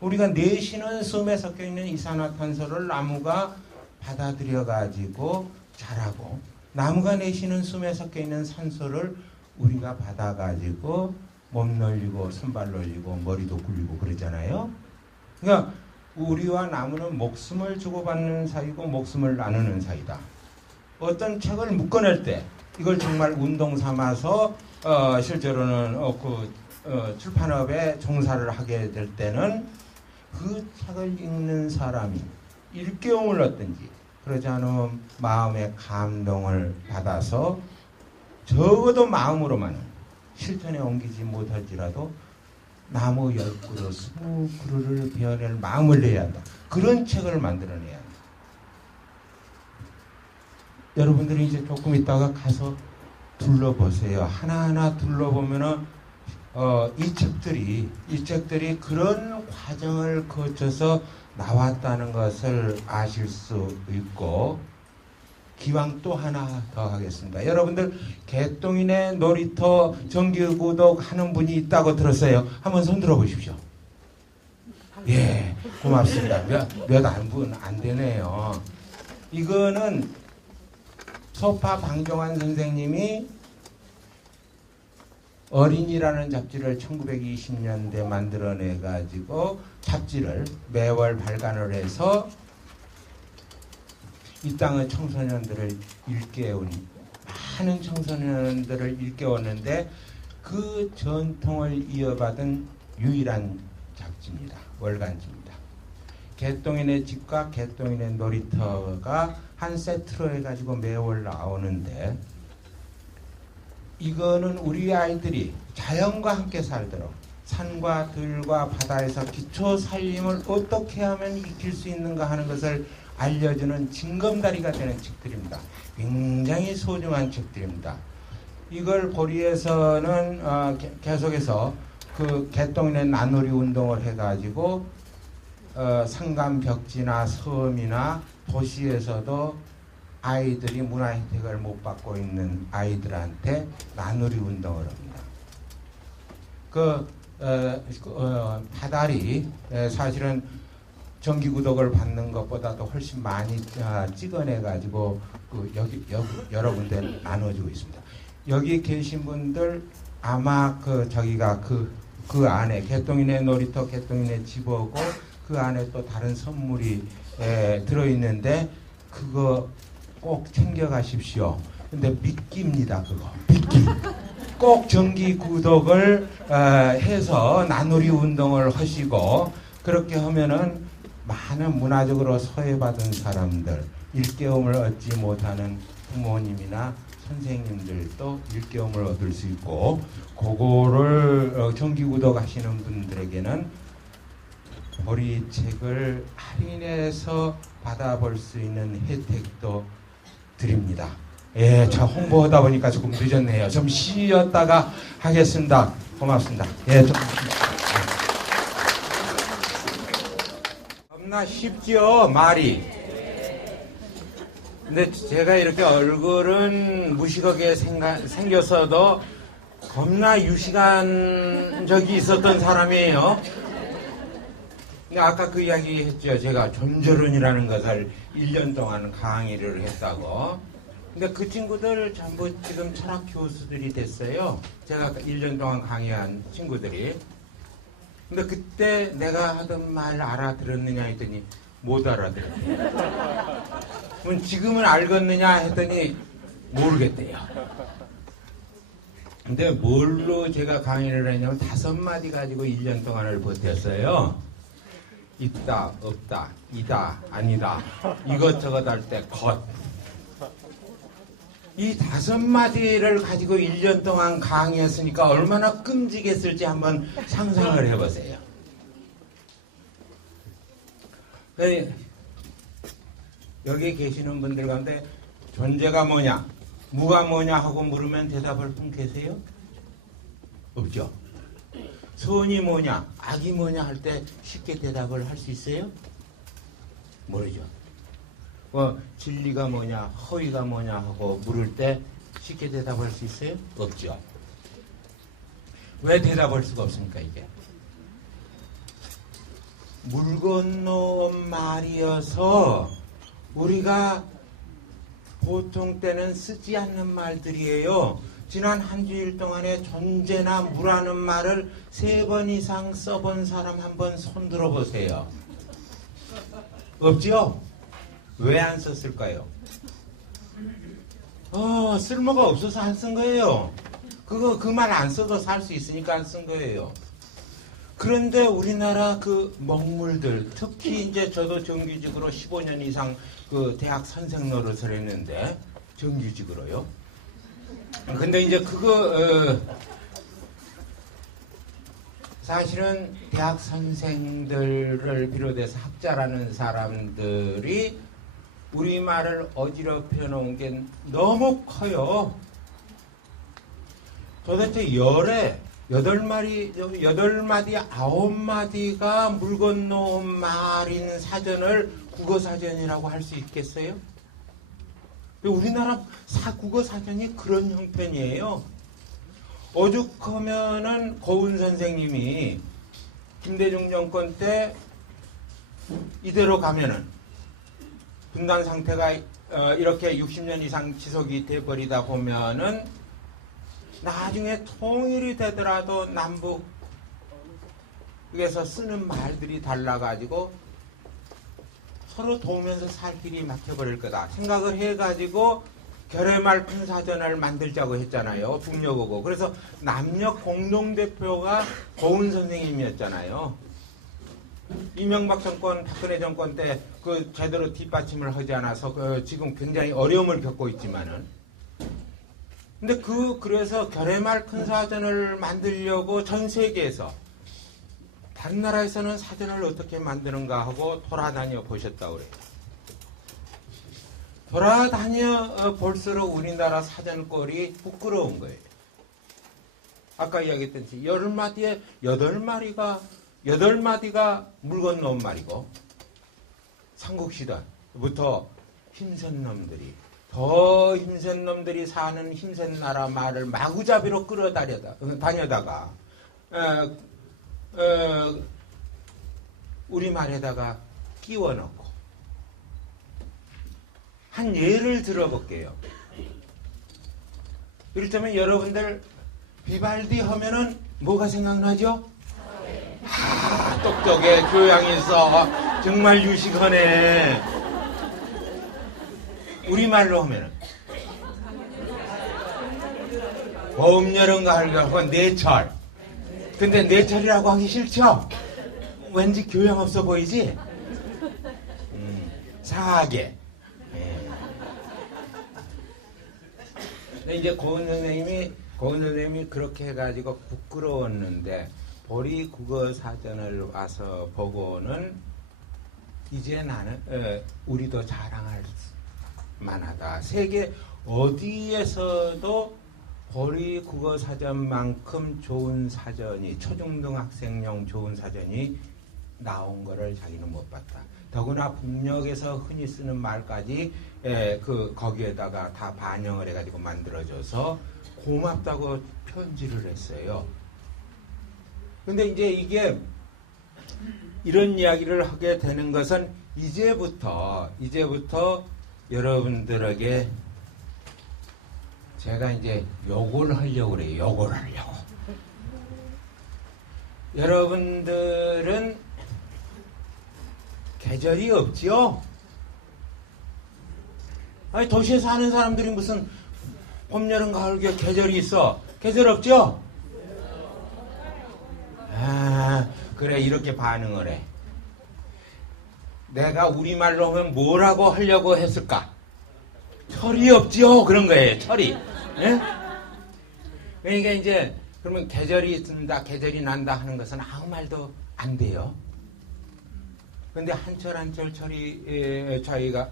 우리가 내쉬는 숨에 섞여있는 이산화탄소를 나무가 받아들여 가지고 자라고, 나무가 내쉬는 숨에 섞여있는 산소를 우리가 받아가지고 몸 놀리고 손발 놀리고 머리도 굴리고 그러잖아요. 그러니까 우리와 나무는 목숨을 주고받는 사이고 목숨을 나누는 사이다. 어떤 책을 묶어낼 때 이걸 정말 운동 삼아서 실제로는 출판업에 종사를 하게 될 때는 그 책을 읽는 사람이 일깨움을 얻든지 그러지 않으면 마음의 감동을 받아서 적어도 마음으로만은 실천에 옮기지 못할지라도 나무 10그루, 20그루를 베어낼 마음을 내야 한다. 그런 책을 만들어내야 한다. 여러분들이 이제 조금 있다가 가서 둘러보세요. 하나하나 둘러보면은 이 책들이 그런 과정을 거쳐서 나왔다는 것을 아실 수 있고, 기왕 또 하나 더 하겠습니다. 여러분들 개똥이네 놀이터 정기구독 하는 분이 있다고 들었어요. 한번 손 들어보십시오. 예, 고맙습니다. 몇 안 분 안 되네요. 이거는 소파 방종환 선생님이 어린이라는 잡지를 1920년대 만들어내 가지고 잡지를 매월 발간을 해서 이 땅의 청소년들을 일깨운, 많은 청소년들을 일깨웠는데 그 전통을 이어받은 유일한 잡지입니다. 월간지입니다. 개똥이네 집과 개똥이네 놀이터가 한 세트로 해가지고 매월 나오는데, 이거는 우리 아이들이 자연과 함께 살도록 산과 들과 바다에서 기초 살림을 어떻게 하면 익힐 수 있는가 하는 것을 알려주는 징검다리가 되는 책들입니다. 굉장히 소중한 책들입니다. 이걸 고리에서는 계속해서 그 개똥이네 나놀이 운동을 해가지고 상감 벽지나 섬이나 도시에서도 아이들이 문화 혜택을 못 받고 있는 아이들한테 나놀이 운동을 합니다. 다달이 사실은 정기구독을 받는 것보다도 훨씬 많이 찍어내가지고 여기 여러 군데 나눠주고 있습니다. 여기 계신 분들 아마 저기가 그 안에 개똥이네 놀이터, 개똥이네 집하고 그 안에 또 다른 선물이 들어있는데 그거 꼭 챙겨가십시오. 근데 미끼입니다. 그거 미끼. 꼭 정기 구독을 해서 나누리 운동을 하시고, 그렇게 하면은 많은 문화적으로 소외받은 사람들, 일깨움을 얻지 못하는 부모님이나 선생님들도 일깨움을 얻을 수 있고, 그거를 정기 구독하시는 분들에게는 보리책을 할인해서 받아볼 수 있는 혜택도 드립니다. 예, 저 홍보하다 보니까 조금 늦었네요. 좀 쉬었다가 하겠습니다. 고맙습니다. 예, 겁나 쉽죠, 말이. 근데 제가 이렇게 얼굴은 무식하게 생겼어도 겁나 유식한 적이 있었던 사람이에요. 아까 그 이야기 했죠. 제가 점저론이라는 것을 1년 동안 강의를 했다고. 근데 그 친구들 전부 지금 철학 교수들이 됐어요. 제가 1년 동안 강의한 친구들이. 근데 그때 내가 하던 말 알아들었느냐 했더니 못 알아들었대요. 그럼 지금은 알겠느냐 했더니 모르겠대요. 근데 뭘로 제가 강의를 했냐면 5마디 가지고 1년 동안을 버텼어요. 있다, 없다, 이다, 아니다, 이것저것 할 때 것. 이 5마디를 가지고 1년 동안 강의했으니까 얼마나 끔찍했을지 한번 상상을 해보세요. 여기 계시는 분들 가운데 존재가 뭐냐, 무가 뭐냐 하고 물으면 대답할 분 계세요? 없죠. 선이 뭐냐, 악이 뭐냐 할 때 쉽게 대답을 할 수 있어요? 모르죠. 진리가 뭐냐, 허위가 뭐냐 하고 물을 때 쉽게 대답할 수 있어요? 없죠. 왜 대답할 수가 없습니까, 이게? 물 건너온 말이어서 우리가 보통 때는 쓰지 않는 말들이에요. 지난 한 주일 동안에 존재나 무라는 말을 3번 이상 써본 사람 한번 손 들어보세요. 없죠? 왜 안 썼을까요? 쓸모가 없어서 안 쓴 거예요. 그 말 안 써도 살 수 있으니까 안 쓴 거예요. 그런데 우리나라 그 먹물들, 특히 이제 저도 정규직으로 15년 이상 그 대학 선생 노릇을 했는데, 정규직으로요. 근데 이제 사실은 대학 선생들을 비롯해서 학자라는 사람들이 우리말을 어지럽혀 놓은 게 너무 커요. 도대체 8마디, 9마디가 물 건너온 말인 사전을 국어사전이라고 할 수 있겠어요? 우리나라 국어사전이 그런 형편이에요. 오죽하면은 고은 선생님이 김대중 정권 때 이대로 가면은 분단 상태가 이렇게 60년 이상 지속이 돼버리다 보면은 나중에 통일이 되더라도 남북에서 쓰는 말들이 달라가지고 서로 도우면서 살 길이 막혀버릴 거다 생각을 해가지고 결의말 큰 사전을 만들자고 했잖아요. 북녘어고. 그래서 남녘 공동대표가 고은 선생님이었잖아요. 이명박 정권, 박근혜 정권 때 그 제대로 뒷받침을 하지 않아서 지금 굉장히 어려움을 겪고 있지만은, 근데 그래서 결의말 큰 사전을 만들려고 전 세계에서 다른 나라에서는 사전을 어떻게 만드는가 하고 돌아다녀 보셨다고 그래요. 돌아다녀 볼수록 우리나라 사전꼴이 부끄러운 거예요. 아까 이야기했듯이 10마디에 8마디가 물 건너온 말이고, 삼국시대부터 힘센 놈들이, 더 힘센 놈들이 사는 힘센 나라 말을 마구잡이로 끌어다녀다가 우리말에다가 끼워 넣고. 한 예를 들어볼게요. 이를테면 여러분들 비발디 하면은 뭐가 생각나죠? 똑똑해, 교양이 있어, 정말 유식하네. 우리말로 하면은 봄, 여름, 가을, 겨울, 내철. 근데 내철이라고 하기 싫죠? 왠지 교양 없어 보이지? 사계. 근데 이제 고은 선생님이 그렇게 해가지고 부끄러웠는데, 보리 국어 사전을 와서 보고는 이제 나는 우리도 자랑할 만하다. 세계 어디에서도 보리 국어 사전만큼 좋은 사전이, 초중등학생용 좋은 사전이 나온 거를 자기는 못 봤다. 더구나 북녘에서 흔히 쓰는 말까지 거기에다가 다 반영을 해가지고 만들어져서 고맙다고 편지를 했어요. 근데 이제 이게 이런 이야기를 하게 되는 것은 이제부터 여러분들에게 제가 이제 욕을 하려고 그래요. 욕을 하려고. 여러분들은 계절이 없지요? 아니, 도시에 사는 사람들이 무슨 봄, 여름, 가을, 겨울 계절이 있어? 계절 없죠? 그래, 이렇게 반응을 해. 내가 우리말로 하면 뭐라고 하려고 했을까? 철이 없지요? 그런 거예요, 철이. 예? 그러니까 이제, 그러면 계절이 든다, 계절이 난다 하는 것은 아무 말도 안 돼요. 근데 한철 한철 철이 저희가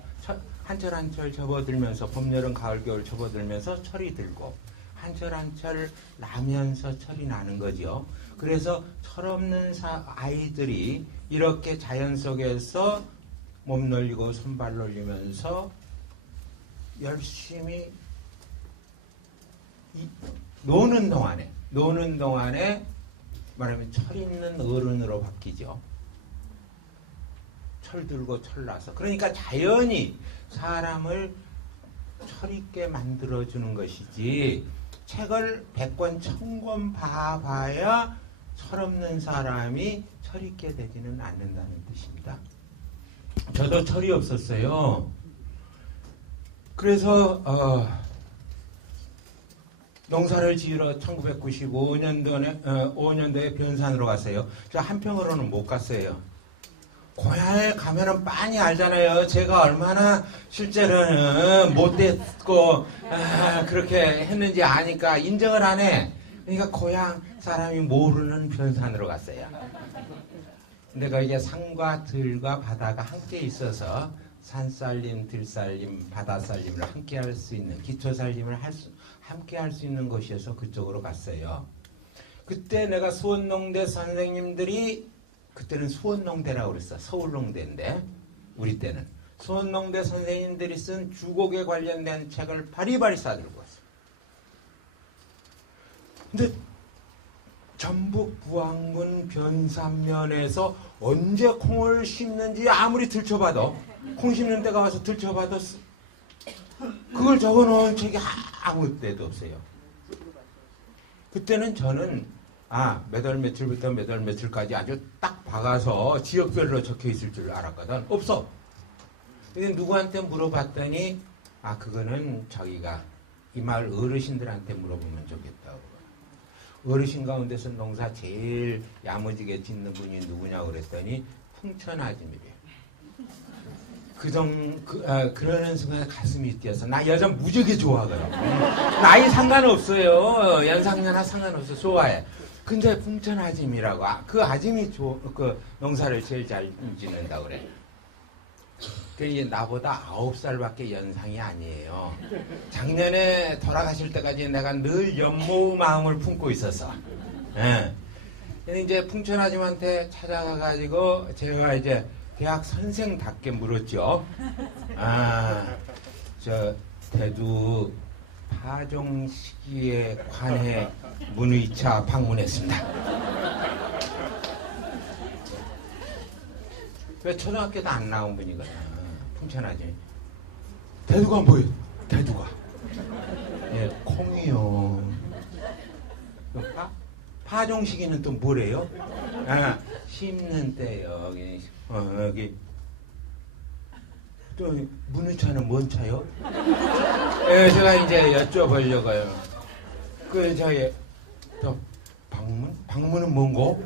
한철 한철 접어들면서 봄, 여름, 가을, 겨울 접어들면서 철이 들고 한철 한철 나면서 철이 나는 거죠. 그래서 철없는 아이들이 이렇게 자연 속에서 몸 놀리고 손발 놀리면서 열심히 노는 동안에 말하면 철 있는 어른으로 바뀌죠. 철 들고 철 나서. 그러니까 자연이 사람을 철 있게 만들어주는 것이지 책을 100권 1000권 봐봐야 철없는 사람이 철 있게 되지는 않는다는 뜻입니다. 저도 철이 없었어요. 그래서 농사를 지으러 1995년도에 변산으로 갔어요. 저 한평으로는 못 갔어요. 고향에 가면은 빤히 알잖아요. 제가 얼마나 실제로는 못됐고 그렇게 했는지 아니까 인정을 안 해. 그러니까 고향 사람이 모르는 변산으로 갔어요. 내가 이제 산과 들과 바다가 함께 있어서 산살림, 들살림, 바다살림을 함께 할 수 있는 기초살림을 함께 할 수 있는 곳이어서 그쪽으로 갔어요. 그때 내가 수원농대 선생님들이 그때는 수원농대라고 그랬어. 서울농대인데 우리 때는 수원농대 선생님들이 쓴 주곡에 관련된 책을 바리바리 싸들고 왔어. 근데 전북 부안군 변산면에서 언제 콩을 심는지 아무리 들춰봐도 콩 심는 데가 와서 들춰봐도 그걸 적어놓은 책이 아무 데도 없어요. 그때는 저는 몇 월 며칠부터 몇 월 며칠까지 아주 딱 박아서 지역별로 적혀 있을 줄 알았거든. 없어. 근데 누구한테 물어봤더니 그거는 저기가 이 마을 어르신들한테 물어보면 좋겠다고. 어르신 가운데서 농사 제일 야무지게 짓는 분이 누구냐고 그랬더니 풍천아줌이래. 그러는 순간에 가슴이 뛰어서 나 여자 무지하게 좋아하거든. 나이 상관없어요. 연상연하 상관없어. 좋아해. 근데 풍천아짐이라고 그 아짐이 그 농사를 제일 잘 짓는다고 그래. 그게 나보다 9살밖에 연상이 아니에요. 작년에 돌아가실 때까지 내가 늘 연모의 마음을 품고 있었어. 예. 근데 이제 풍천아짐한테 찾아가가지고 제가 이제 대학 선생답게 물었죠. 저 대두 파종 시기에 관해 문의차 방문했습니다. 왜 초등학교도 안 나온 분이거든. 풍천하지. 대두가 뭐예요? 대두가. 예, 콩이요. 파종 시기는 또 뭐래요? 심는 때요. 여기. 또 문의차는 뭔 차요? 예, 제가 이제 여쭤보려고요. 또 방문은 뭔고?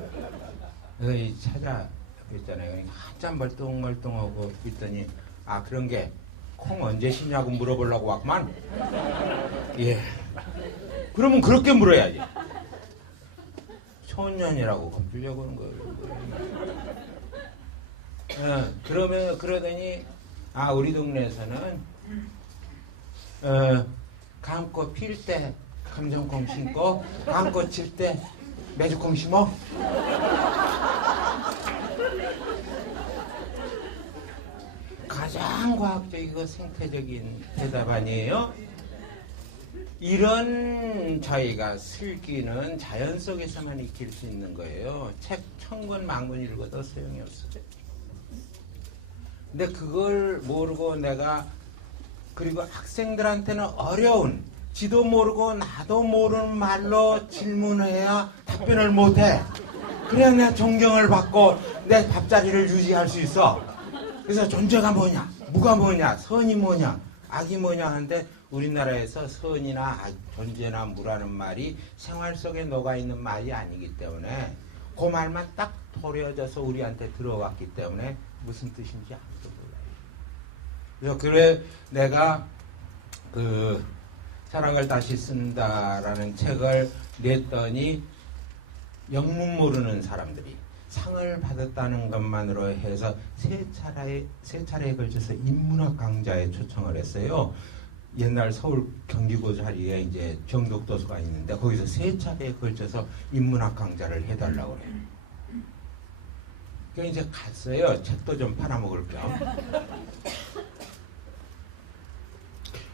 그래서 찾아뵀잖아요. 한참 멀뚱멀뚱하고 있더니 그런 게 콩 언제 심냐고 물어보려고 왔구만. 예. 그러면 그렇게 물어야지. 초년이라고 겁주려고 하는 거예요. 그러더니 우리 동네에서는 감꽃 필 때 감정콩 심고 감꽃 칠 때 메주콩 심어? 가장 과학적이고 생태적인 대답 아니에요? 이런 저희가 슬기는 자연 속에서만 익힐 수 있는 거예요. 책 1000권 만권 읽어도 소용이 없어요. 근데 그걸 모르고 그리고 학생들한테는 어려운 지도 모르고 나도 모르는 말로 질문해야 답변을 못해. 그래야 내가 존경을 받고 내 밥자리를 유지할 수 있어. 그래서 존재가 뭐냐, 무가 뭐냐, 선이 뭐냐, 악이 뭐냐 하는데 우리나라에서 선이나 존재나 무라는 말이 생활 속에 녹아있는 말이 아니기 때문에 그 말만 딱 토려져서 우리한테 들어왔기 때문에 무슨 뜻인지 아무도 몰라요. 그래서 내가 사랑을 다시 쓴다라는 책을 냈더니 영문 모르는 사람들이 상을 받았다는 것만으로 해서 세 차례에 걸쳐서 인문학 강좌에 초청을 했어요. 옛날 서울 경기고 자리에 이제 경덕도서가 있는데 거기서 세 차례에 걸쳐서 인문학 강좌를 해달라고 그래요. 그래서 이제 갔어요. 책도 좀 팔아먹을 겸.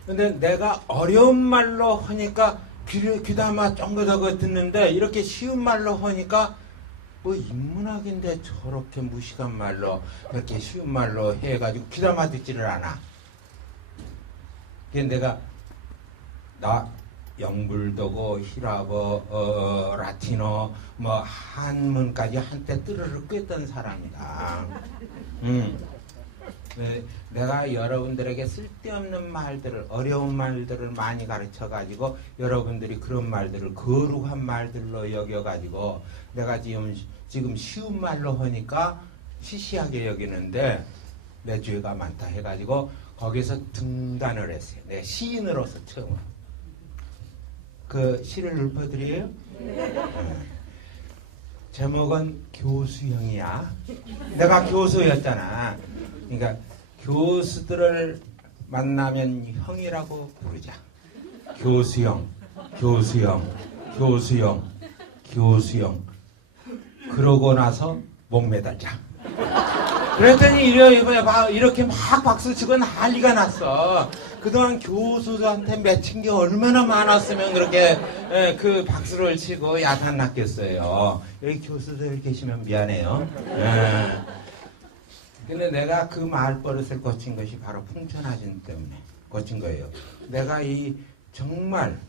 근데 내가 어려운 말로 하니까 귀담아 쫑긋하고 듣는데 이렇게 쉬운 말로 하니까 뭐 인문학인데 저렇게 무식한 말로 그렇게 쉬운 말로 해가지고 귀담아 듣지를 않아. 그래서 내가 나 영불도고 히라버 라틴어 뭐 한문까지 한때 뜨르르 꿰던 사람이다. 네, 내가 여러분들에게 쓸데없는 말들을 어려운 말들을 많이 가르쳐 가지고 여러분들이 그런 말들을 거룩한 말들로 여겨 가지고 내가 지금 쉬운 말로 하니까 시시하게 여기는데 내 죄가 많다 해 가지고 거기서 등단을 했어요. 내 시인으로서 처음으로. 그 시를 읊어드려요? 제목은 교수형이야. 내가 교수였잖아. 그러니까 교수들을 만나면 형이라고 부르자. 교수형, 교수형, 교수형, 교수형. 그러고 나서 목매달자. 그랬더니 이렇게 막 박수치고 난리가 났어. 그동안 교수한테 맺힌 게 얼마나 많았으면 그렇게 그 박수를 치고 야단났겠어요. 여기 교수들 계시면 미안해요. 근데 내가 그 말버릇을 고친 것이 바로 풍천하진 때문에 고친 거예요. 내가 정말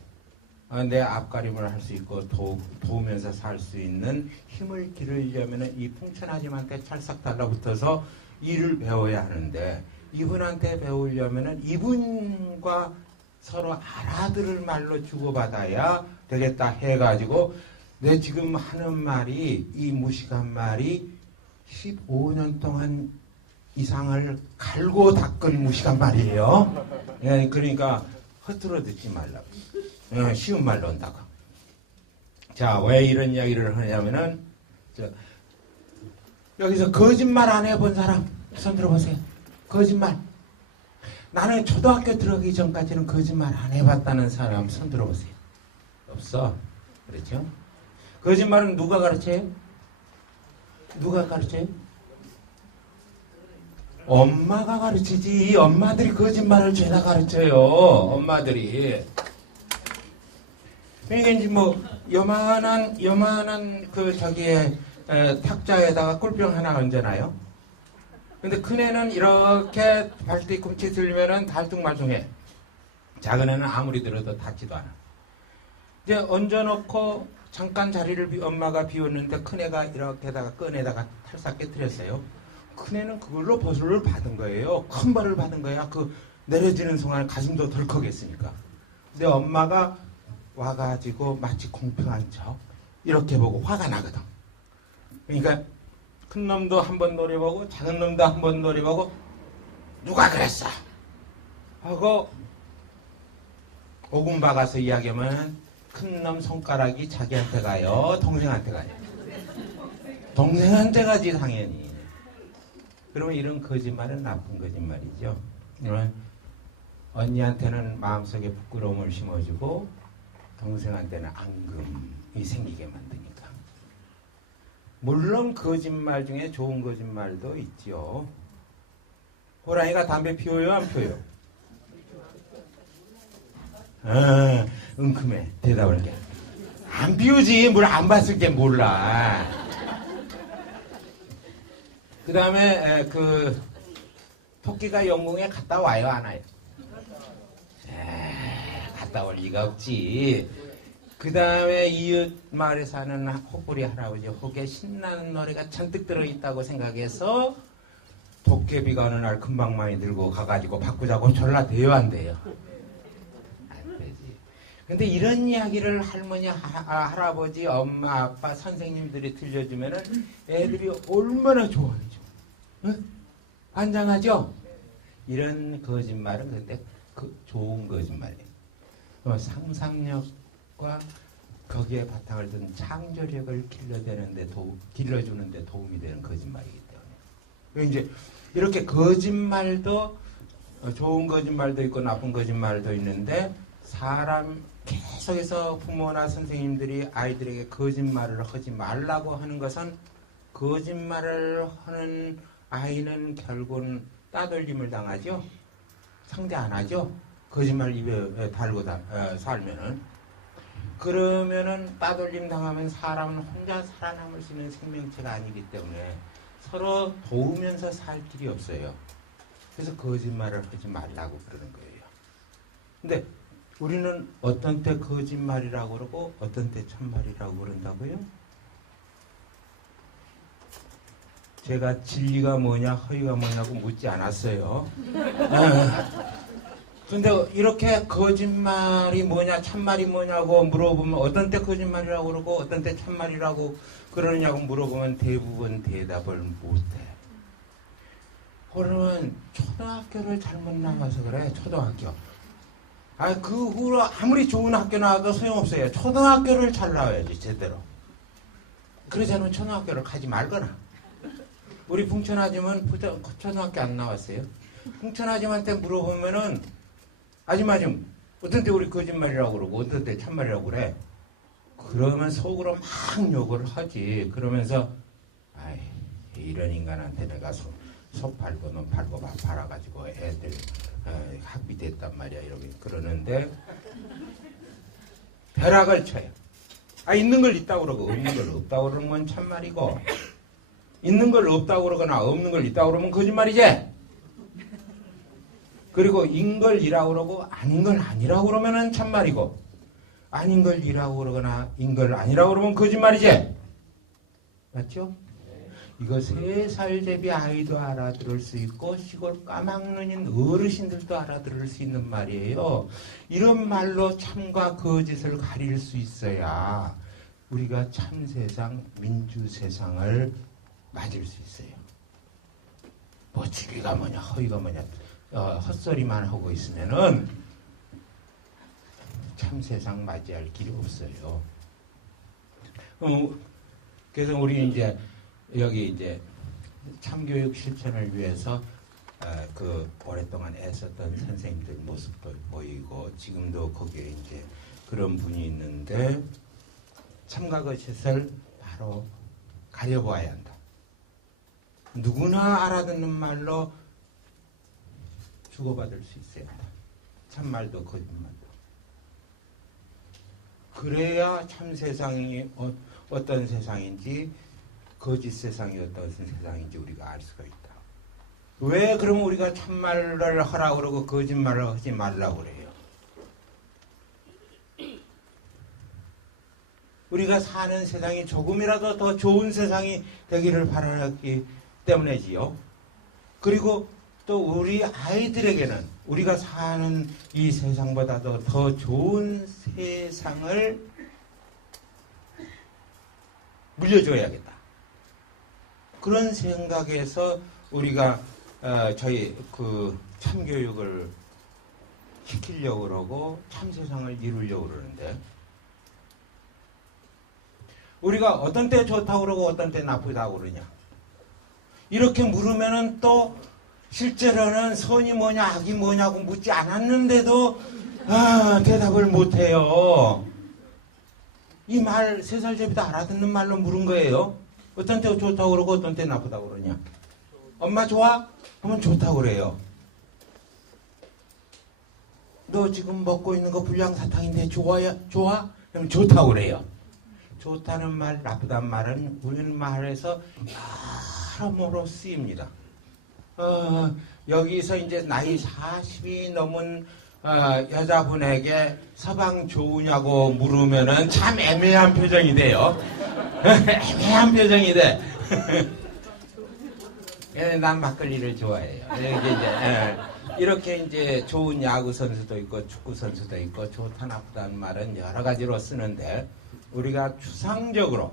내 앞가림을 할 수 있고 도우면서 살 수 있는 힘을 기르려면 이 풍천하짐한테 찰싹 달라붙어서 일을 배워야 하는데 이분한테 배우려면 이분과 서로 알아들을 말로 주고받아야 되겠다 해가지고 내 지금 하는 말이 이 무식한 말이 15년 동안 이상을 갈고 닦은 무식한 말이에요. 예, 그러니까 허투루 듣지 말라고. 예, 쉬운 말로 한다고. 자, 왜 이런 이야기를 하냐면은 여기서 거짓말 안 해본 사람 손 들어보세요. 거짓말. 나는 초등학교 들어가기 전까지는 거짓말 안 해봤다는 사람 손 들어보세요. 없어. 그렇죠? 거짓말은 누가 가르쳐요? 누가 가르쳐요? 엄마가 가르치지. 엄마들이 거짓말을 죄다 가르쳐요. 엄마들이. 그러니까 이제 뭐 요만한 그 자기의 탁자에다가 꿀병 하나 얹어놔요. 근데 큰 애는 이렇게 발뒤꿈치 들면은 달뚱말뚱해. 작은 애는 아무리 들어도 닿지도 않아. 이제 얹어놓고 잠깐 자리를 엄마가 비웠는데 큰 애가 이렇게다가 꺼내다가 탈싹 깨뜨렸어요. 큰 애는 그걸로 벌을 받은 거예요. 큰 벌을 받은 거야. 그 내려지는 순간 가슴도 덜컥했으니까. 근데 엄마가 와가지고 마치 공평한 척 이렇게 보고 화가 나거든. 그러니까 큰 놈도 한번 노려보고 작은 놈도 한번 노려보고 누가 그랬어? 하고 오금 박아서 이야기하면 큰 놈 손가락이 자기한테 가요? 동생한테 가요? 동생한테 가지 당연히. 그러면 이런 거짓말은 나쁜 거짓말이죠. 그러면 언니한테는 마음속에 부끄러움을 심어주고 동생한테는 앙금이 생기게 만드니까. 물론 거짓말 중에 좋은 거짓말도 있죠. 호랑이가 담배 피워요, 안 피워요? 은큼해. 대답을 게. 안 피우지. 뭘 안 봤을 게 몰라. 그 다음에 그 토끼가 영궁에 갔다 와요, 안 와요? 갔다 올 리가 없지. 그 다음에 이웃 마을에 사는 호뿌리 할아버지 혹에 신나는 노래가 잔뜩 들어있다고 생각해서 도깨비가 어느 날 금방 많이 들고 가가지고 바꾸자고 졸라대요, 안 돼요? 안 되지. 근데 이런 이야기를 할머니, 할아버지, 엄마, 아빠, 선생님들이 들려주면은 애들이 얼마나 좋아하죠. 응? 환장하죠? 이런 거짓말은 근데 좋은 거짓말이에요. 상상력과 거기에 바탕을 둔 창조력을 길러주는데 도움이 되는 거짓말이기 때문에. 이제 이렇게 거짓말도 좋은 거짓말도 있고 나쁜 거짓말도 있는데 사람 계속해서 부모나 선생님들이 아이들에게 거짓말을 하지 말라고 하는 것은 거짓말을 하는 아이는 결국은 따돌림을 당하죠. 상대 안 하죠. 거짓말 입에 달고 살면은. 그러면은 따돌림 당하면 사람은 혼자 살아남을 수 있는 생명체가 아니기 때문에 서로 도우면서 살 길이 없어요. 그래서 거짓말을 하지 말라고 그러는 거예요. 근데 우리는 어떤 때 거짓말이라고 그러고 어떤 때 참말이라고 그런다고요? 제가 진리가 뭐냐 허위가 뭐냐고 묻지 않았어요. 근데 이렇게 거짓말이 뭐냐 참말이 뭐냐고 물어보면 어떤 때 거짓말이라고 그러고 어떤 때 참말이라고 그러느냐고 물어보면 대부분 대답을 못해. 그러면 초등학교를 잘못 나가서 그래. 초등학교. 그 후로 아무리 좋은 학교 나와도 소용없어요. 초등학교를 잘 나와야지 제대로. 그러지 않으면 초등학교를 가지 말거나. 우리 풍천아줌은 초등학교 안 나왔어요. 풍천아줌한테 물어보면은 아줌마 좀 어떤 때 우리 거짓말이라고 그러고 어떤 때 참말이라고 그래. 그러면 속으로 막 욕을 하지. 그러면서 아이 이런 인간한테 내가 속 팔고 눈 팔고 팔아가지고 애들 학비 됐단 말이야 이러면 그러는데 벼락을 쳐요. 있는 걸 있다고 그러고 없는 걸 없다고 그러는 건 참말이고 있는 걸 없다고 그러거나 없는 걸 있다고 그러면 거짓말이지. 그리고 인 걸 이라고 그러고 아닌 걸 아니라고 그러면은 참말이고 아닌 걸 이라고 그러거나 인 걸 아니라고 그러면 거짓말이지. 맞죠? 이거 3살 제비 아이도 알아들을 수 있고 시골 까막눈인 어르신들도 알아들을 수 있는 말이에요. 이런 말로 참과 거짓을 가릴 수 있어야 우리가 참 세상, 민주 세상을 맞을 수 있어요. 뭐 진리가 뭐냐 허위가 뭐냐 헛소리만 하고 있으면은 참 세상 맞이할 길이 없어요. 그래서 우리 이제 여기 이제 참교육 실천을 위해서 오랫동안 애썼던 선생님들 모습도 보이고 지금도 거기에 이제 그런 분이 있는데 참과 거짓을 바로 가려보아야 한다. 누구나 알아듣는 말로 주고받을 수 있어야 한다. 참말도 거짓말도. 그래야 참 세상이 어떤 세상인지 거짓 세상이 어떤 세상인지 우리가 알 수가 있다. 왜 그러면 우리가 참말을 하라고 그러고 거짓말을 하지 말라고 그래요? 우리가 사는 세상이 조금이라도 더 좋은 세상이 되기를 바라기 때문이지요. 그리고 또 우리 아이들에게는 우리가 사는 이 세상보다도 더 좋은 세상을 물려줘야겠다. 그런 생각에서 우리가 저희 참교육을 시키려고 그러고 참세상을 이루려고 그러는데 우리가 어떤 때 좋다고 그러고 어떤 때 나쁘다고 그러냐 이렇게 물으면은 또 실제로는 선이 뭐냐 악이 뭐냐고 묻지 않았는데도 대답을 못해요. 이 말 3살 제비도 알아듣는 말로 물은 거예요. 어떤 때 좋다고 그러고 어떤 때 나쁘다고 그러냐. 엄마 좋아? 그러면 좋다고 그래요. 너 지금 먹고 있는 거 불량사탕인데 좋아? 그러면 좋다고 그래요. 좋다는 말, 나쁘다는 말은 우리말에서 여러모로 쓰입니다. 여기서 이제 나이 40이 넘은 여자분에게 서방 좋으냐고 물으면은 참 애매한 표정이 돼요. 애매한 표정이 돼. 난 막걸리를 좋아해요. 이렇게 이제 좋은 야구 선수도 있고 축구 선수도 있고 좋다 나쁘다는 말은 여러 가지로 쓰는데 우리가 추상적으로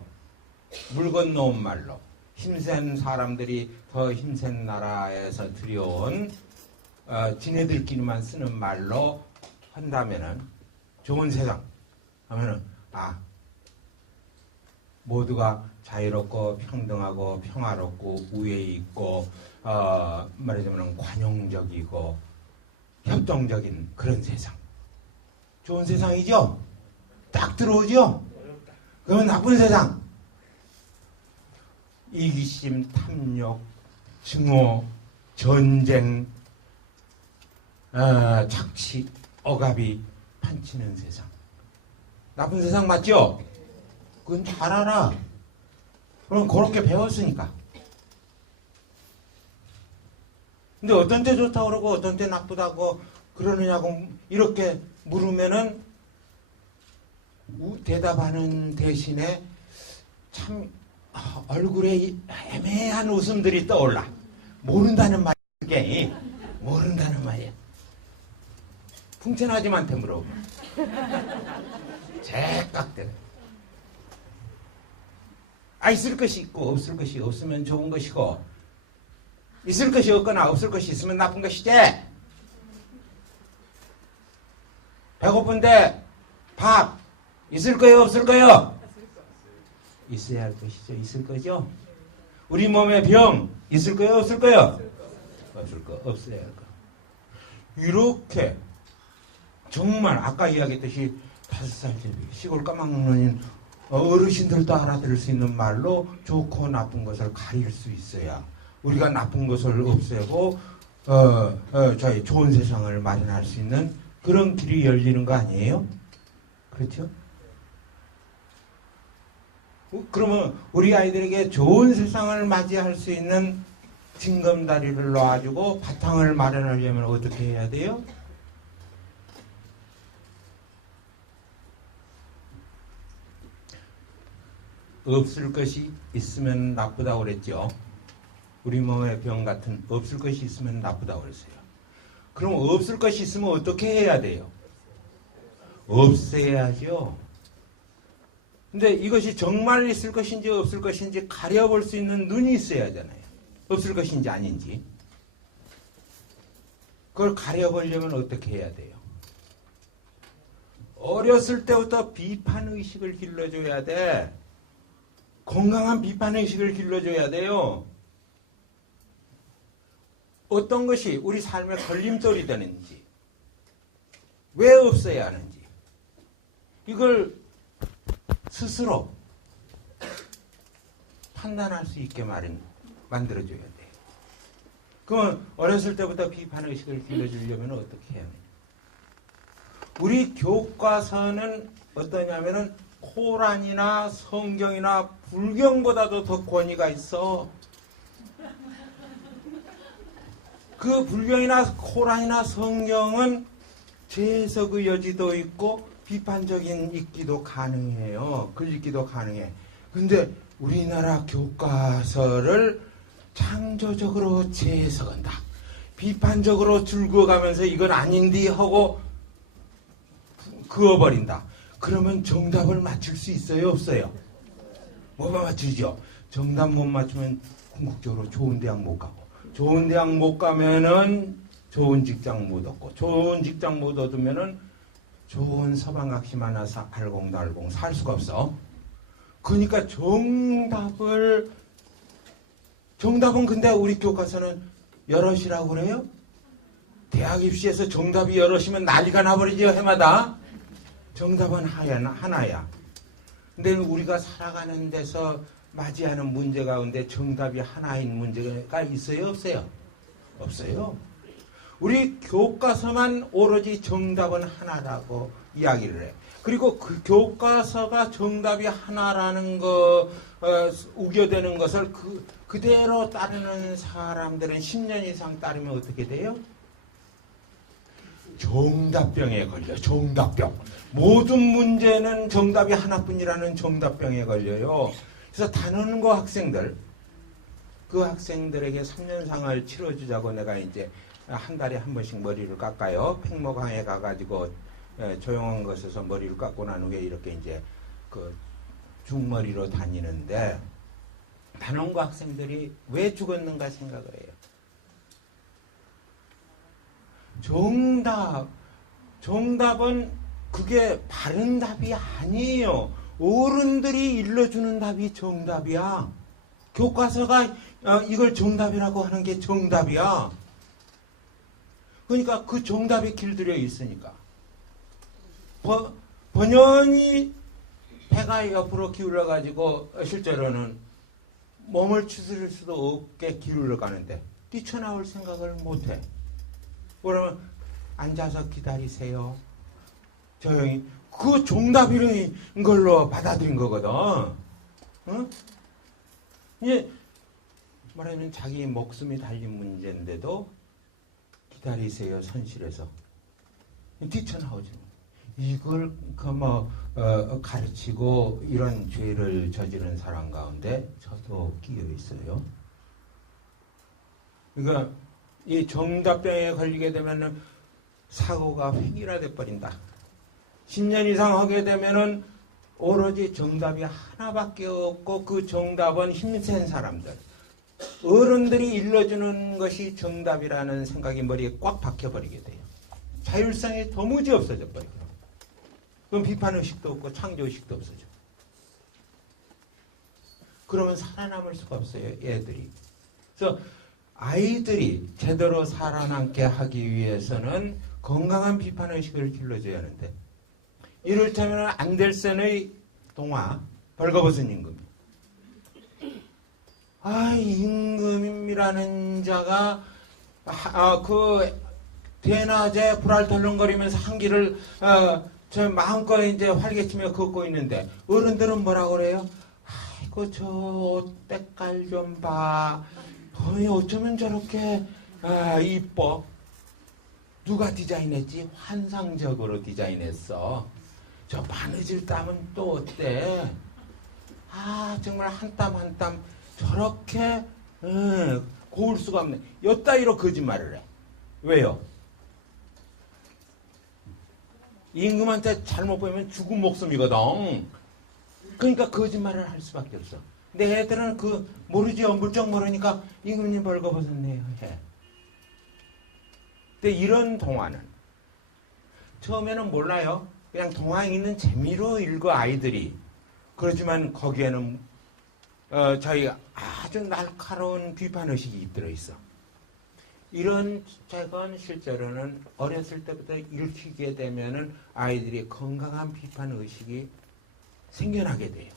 물 건너온 말로 힘센 사람들이 더 힘센 나라에서 들여온 지네들끼리만 쓰는 말로 한다면은 좋은 세상 하면은 모두가 자유롭고 평등하고 평화롭고 우애 있고 말하자면 관용적이고 협동적인 그런 세상. 좋은 세상이죠? 딱 들어오죠? 그러면 나쁜 세상. 이기심, 탐욕, 증오, 전쟁, 착취, 억압이 판치는 세상. 나쁜 세상 맞죠? 그건 잘 알아. 그럼 그렇게 배웠으니까. 근데 어떤 때 좋다고 그러고 어떤 때 나쁘다고 그러느냐고 이렇게 물으면은 대답하는 대신에 참 얼굴에 애매한 웃음들이 떠올라. 모른다는 말이야. 모른다는 말이야. 풍천하지만테 물어보면 제깍들. 있을 것이 있고 없을 것이 없으면 좋은 것이고 있을 것이 없거나 없을 것이 있으면 나쁜 것이지. 배고픈데 밥 있을 거요 없을 거요? 있어야 할 것이죠. 있을 거죠. 우리 몸에 병 있을 거요 없을 거요? 없을 거. 없어야 할 거. 이렇게 정말 아까 이야기했듯이 5살 시골 까막눈인 어르신들도 알아들을 수 있는 말로 좋고 나쁜 것을 가릴 수 있어야 우리가 나쁜 것을 없애고 저희 좋은 세상을 마련할 수 있는 그런 길이 열리는 거 아니에요? 그렇죠? 그러면 우리 아이들에게 좋은 세상을 맞이할 수 있는 징검다리를 놔주고 바탕을 마련하려면 어떻게 해야 돼요? 없을 것이 있으면 나쁘다고 그랬죠. 우리 몸에 병 같은 없을 것이 있으면 나쁘다고 그랬어요. 그럼 없을 것이 있으면 어떻게 해야 돼요? 없애야죠. 근데 이것이 정말 있을 것인지 없을 것인지 가려볼 수 있는 눈이 있어야 하잖아요. 없을 것인지 아닌지. 그걸 가려보려면 어떻게 해야 돼요? 어렸을 때부터 비판의식을 길러줘야 돼. 건강한 비판의식을 길러줘야 돼요. 어떤 것이 우리 삶의 걸림돌이 되는지, 왜 없어야 하는지, 이걸 스스로 판단할 수 있게 만들어줘야 돼요. 그러면 어렸을 때부터 비판의식을 길러주려면 어떻게 해야 하느냐. 우리 교과서는 어떠냐면은 코란이나 성경이나 불경보다도 더 권위가 있어. 그 불경이나 코란이나 성경은 재해석의 여지도 있고 비판적인 읽기도 가능해요. 글 읽기도 가능해. 근데 우리나라 교과서를 창조적으로 재해석한다. 비판적으로 줄 그어가면서 이건 아닌디 하고 그어버린다. 그러면 정답을 맞출 수 있어요? 없어요? 못 맞추죠. 정답 못 맞추면 궁극적으로 좋은 대학 못 가고, 좋은 대학 못 가면은 좋은 직장 못 얻고, 좋은 직장 못 얻으면은 좋은 서방학심 하나 알콩달콩 살 수가 없어. 그러니까 정답은 근데 우리 교과서는 여럿이라고 그래요? 대학 입시에서 정답이 여럿이면 난리가 나버리죠, 해마다. 정답은 하나야. 근데 우리가 살아가는 데서 맞이하는 문제 가운데 정답이 하나인 문제가 있어요? 없어요? 없어요. 우리 교과서만 오로지 정답은 하나라고 이야기를 해. 그리고 그 교과서가 정답이 하나라는 거 우겨대는 것을 그대로 따르는 사람들은 10년 이상 따르면 어떻게 돼요? 정답병에 걸려. 정답병. 모든 문제는 정답이 하나뿐이라는 정답병에 걸려요. 그래서 단원고 학생들, 그 학생들에게 3년상을 치러주자고 내가 이제 한 달에 한 번씩 머리를 깎아요. 팽목항에 가가지고 조용한 곳에서 머리를 깎고 난 후에 이렇게 이제 그 중머리로 다니는데, 단원고 학생들이 왜 죽었는가 생각을 해요. 정답은 그게 바른 답이 아니에요. 어른들이 일러주는 답이 정답이야. 교과서가 이걸 정답이라고 하는 게 정답이야. 그러니까 그 정답이 길들여 있으니까. 번연히 배가 옆으로 기울어가지고 실제로는 몸을 추스릴 수도 없게 기울어 가는데 뛰쳐나올 생각을 못해. 그러면 앉아서 기다리세요. 조용히. 그 정답이라는 걸로 받아들인 거거든. 응? 이제 말하면 자기 목숨이 달린 문제인데도 기다리세요. 선실에서. 뛰쳐나오죠. 이걸 가르치고 이런 죄를 저지른 사람 가운데 저도 끼어 있어요. 그러니까 이 정답병에 걸리게 되면은 사고가 획일화돼 버린다. 10년 이상 하게 되면은 오로지 정답이 하나밖에 없고 그 정답은 힘센 사람들. 어른들이 일러주는 것이 정답이라는 생각이 머리에 꽉 박혀버리게 돼요. 자율성이 도무지 없어져 버려요. 그럼 비판의식도 없고 창조의식도 없어져. 그러면 살아남을 수가 없어요. 애들이. 그래서 아이들이 제대로 살아남게 하기 위해서는 건강한 비판의식을 길러줘야 하는데 이를테면 안델센의 동화 벌거벗은 임금. 임금이라는 자가 그 대낮에 불알 덜렁거리면서 한기를 마음껏 이제 활개치며 걷고 있는데 어른들은 뭐라고 그래요? 아이고 저 때깔 좀 봐. 어쩌면 저렇게 이뻐. 누가 디자인했지? 환상적으로 디자인했어. 저 바느질 땀은 또 어때? 정말 한 땀 한 땀 저렇게 고울 수가 없네. 여따위로 거짓말을 해. 왜요? 임금한테 잘못 보이면 죽은 목숨이거든. 그러니까 거짓말을 할 수밖에 없어. 근데 애들은 모르지요. 물정 모르니까 임금님 벌거벗었네요. 해. 근데 이런 동화는 처음에는 몰라요. 그냥 동화에 있는 재미로 읽어 아이들이. 그렇지만 거기에는 저희 아주 날카로운 비판의식이 들어있어. 이런 책은 실제로는 어렸을 때부터 읽히게 되면은 아이들이 건강한 비판의식이 생겨나게 돼요.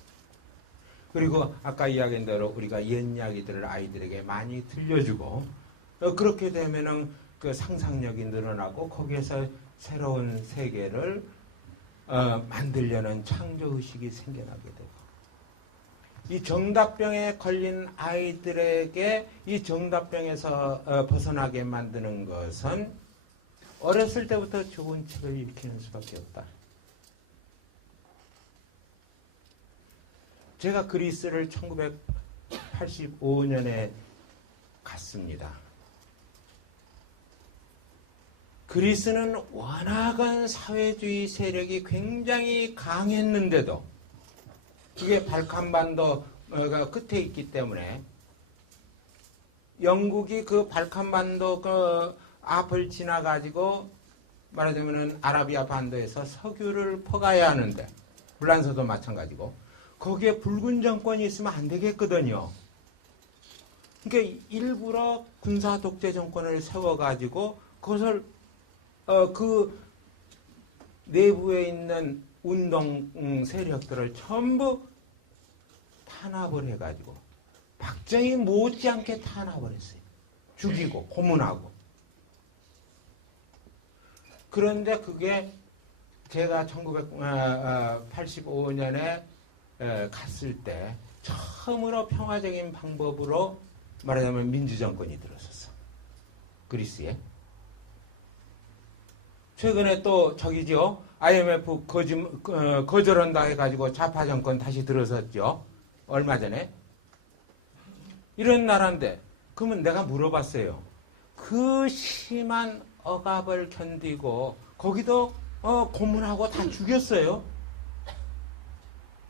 그리고 아까 이야기한 대로 우리가 옛 이야기들을 아이들에게 많이 들려주고 그렇게 되면은 그 상상력이 늘어나고 거기에서 새로운 세계를 만들려는 창조의식이 생겨나게 되고 이 정답병에 걸린 아이들에게 이 정답병에서 벗어나게 만드는 것은 어렸을 때부터 좋은 책을 읽히는 수밖에 없다. 제가 그리스를 1985년에 갔습니다. 그리스는 워낙은 사회주의 세력이 굉장히 강했는데도 그게 발칸반도가 끝에 있기 때문에 영국이 그 발칸반도 그 앞을 지나가지고 말하자면 아라비아 반도에서 석유를 퍼가야 하는데 불란서도 마찬가지고 거기에 붉은 정권이 있으면 안 되겠거든요. 그러니까 일부러 군사 독재 정권을 세워가지고 그것을 그 내부에 있는 운동 세력들을 전부 탄압을 해가지고 박정희 못지않게 탄압을 했어요. 죽이고 고문하고. 그런데 그게 제가 1985년에 갔을 때 처음으로 평화적인 방법으로 말하자면 민주정권이 들어섰어. 그리스에. 최근에 또 저기죠. IMF 거절한다 해가지고 좌파 정권 다시 들어섰죠. 얼마 전에. 이런 나라인데 그러면 내가 물어봤어요. 그 심한 억압을 견디고 거기도 고문하고 다 죽였어요.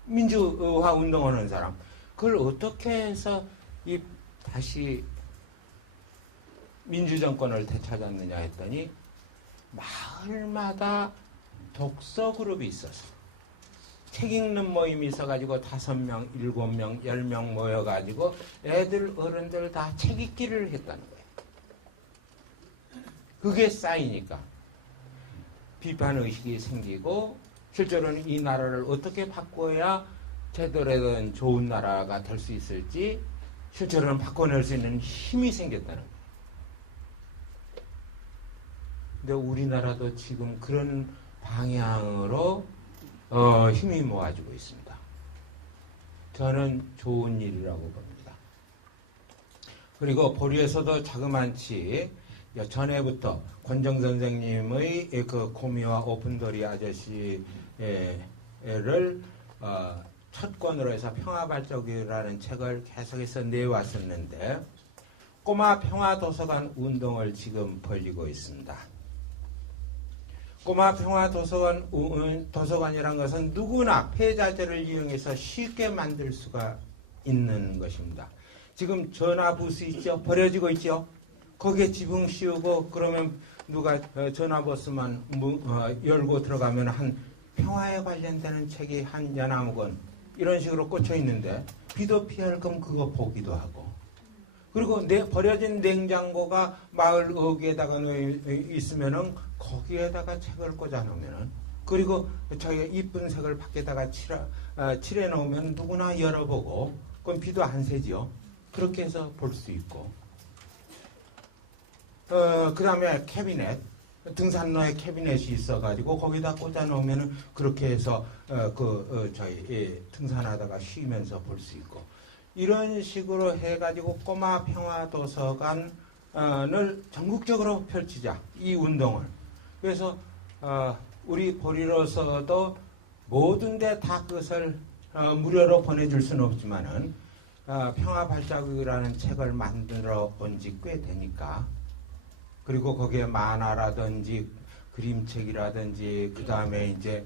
민주화 운동하는 사람. 그걸 어떻게 해서 다시 민주정권을 되찾았느냐 했더니 마을마다 독서 그룹이 있어서 책 읽는 모임이 있어가지고 5명, 7명, 10명 모여가지고 애들, 어른들 다 책 읽기를 했다는 거예요. 그게 쌓이니까 비판의식이 생기고 실제로는 이 나라를 어떻게 바꿔야 제대로 된 좋은 나라가 될 수 있을지 실제로는 바꿔낼 수 있는 힘이 생겼다는 거예요. 근데 우리나라도 지금 그런 방향으로 힘이 모아지고 있습니다. 저는 좋은 일이라고 봅니다. 그리고 보리에서도 자그만치 전에부터 권정 선생님의 그 코미와 오픈도리 아저씨를 첫 권으로 해서 평화발전이라는 책을 계속해서 내왔었는데 꼬마 평화도서관 운동을 지금 벌이고 있습니다. 꼬마 평화도서관이란 것은 누구나 폐자재를 이용해서 쉽게 만들 수가 있는 것입니다. 지금 전화부스 있죠? 버려지고 있죠? 거기에 지붕 씌우고 그러면 누가 전화부스만 열고 들어가면 한 평화에 관련되는 책이 한 연화무권 이런 식으로 꽂혀 있는데 비도 피할 거면 그거 보기도 하고 그리고 버려진 냉장고가 마을 어귀에다가 있으면은 거기에다가 책을 꽂아 놓으면은 그리고 자기가 이쁜 색을 밖에다가 칠해 놓으면 누구나 열어보고 그럼 비도 안 새지요. 그렇게 해서 볼 수 있고 그 다음에 캐비넷 등산로에 캐비넷이 있어가지고 거기다 꽂아 놓으면은 그렇게 해서 저희 등산하다가 쉬면서 볼 수 있고 이런 식으로 해가지고 꼬마 평화도서관을 전국적으로 펼치자 이 운동을 그래서 우리 보리로서도 모든 데 다 그것을 무료로 보내줄 수는 없지만은 평화발자국이라는 책을 만들어 본 지 꽤 되니까 그리고 거기에 만화라든지 그림책이라든지 그 다음에 이제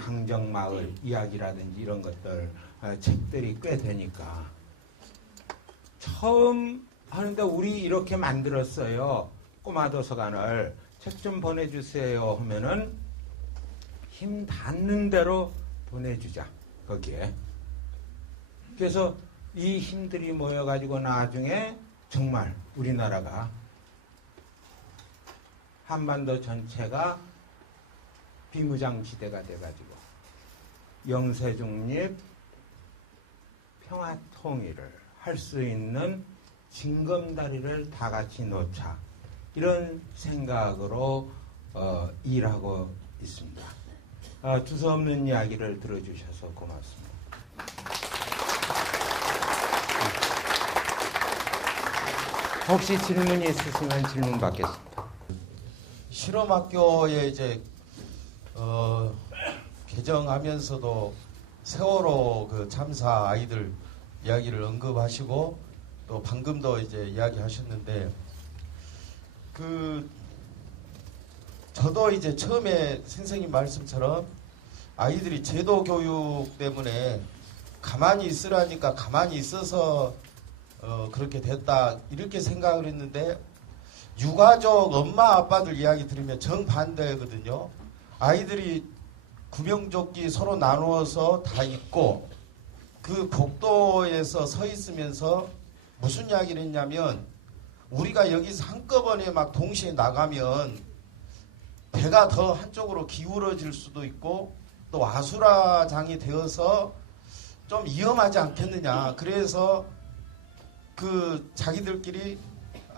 강정마을 이야기라든지 이런 것들 책들이 꽤 되니까 처음 하는데 우리 이렇게 만들었어요. 꼬마 도서관을 책 좀 보내주세요 하면은 힘 닿는 대로 보내주자 거기에. 그래서 이 힘들이 모여가지고 나중에 정말 우리나라가 한반도 전체가 비무장지대가 돼가지고 영세중립, 평화통일을 할 수 있는 징검다리를 다 같이 놓자 이런 생각으로 일하고 있습니다. 두서없는 이야기를 들어주셔서 고맙습니다. 혹시 질문이 있으시면 질문 받겠습니다. 실험학교에 이제 개정하면서도 세월호 그 참사 아이들 이야기를 언급하시고 또 방금도 이제 이야기하셨는데 저도 이제 처음에 선생님 말씀처럼 아이들이 제도 교육 때문에 가만히 있으라니까 가만히 있어서 그렇게 됐다 이렇게 생각을 했는데 유가족 엄마 아빠들 이야기 들으면 정반대거든요. 아이들이 구명조끼 서로 나누어서 다 입고 그 복도에서 서 있으면서 무슨 이야기를 했냐면 우리가 여기서 한꺼번에 막 동시에 나가면 배가 더 한쪽으로 기울어질 수도 있고 또 아수라장이 되어서 좀 위험하지 않겠느냐. 그래서 그 자기들끼리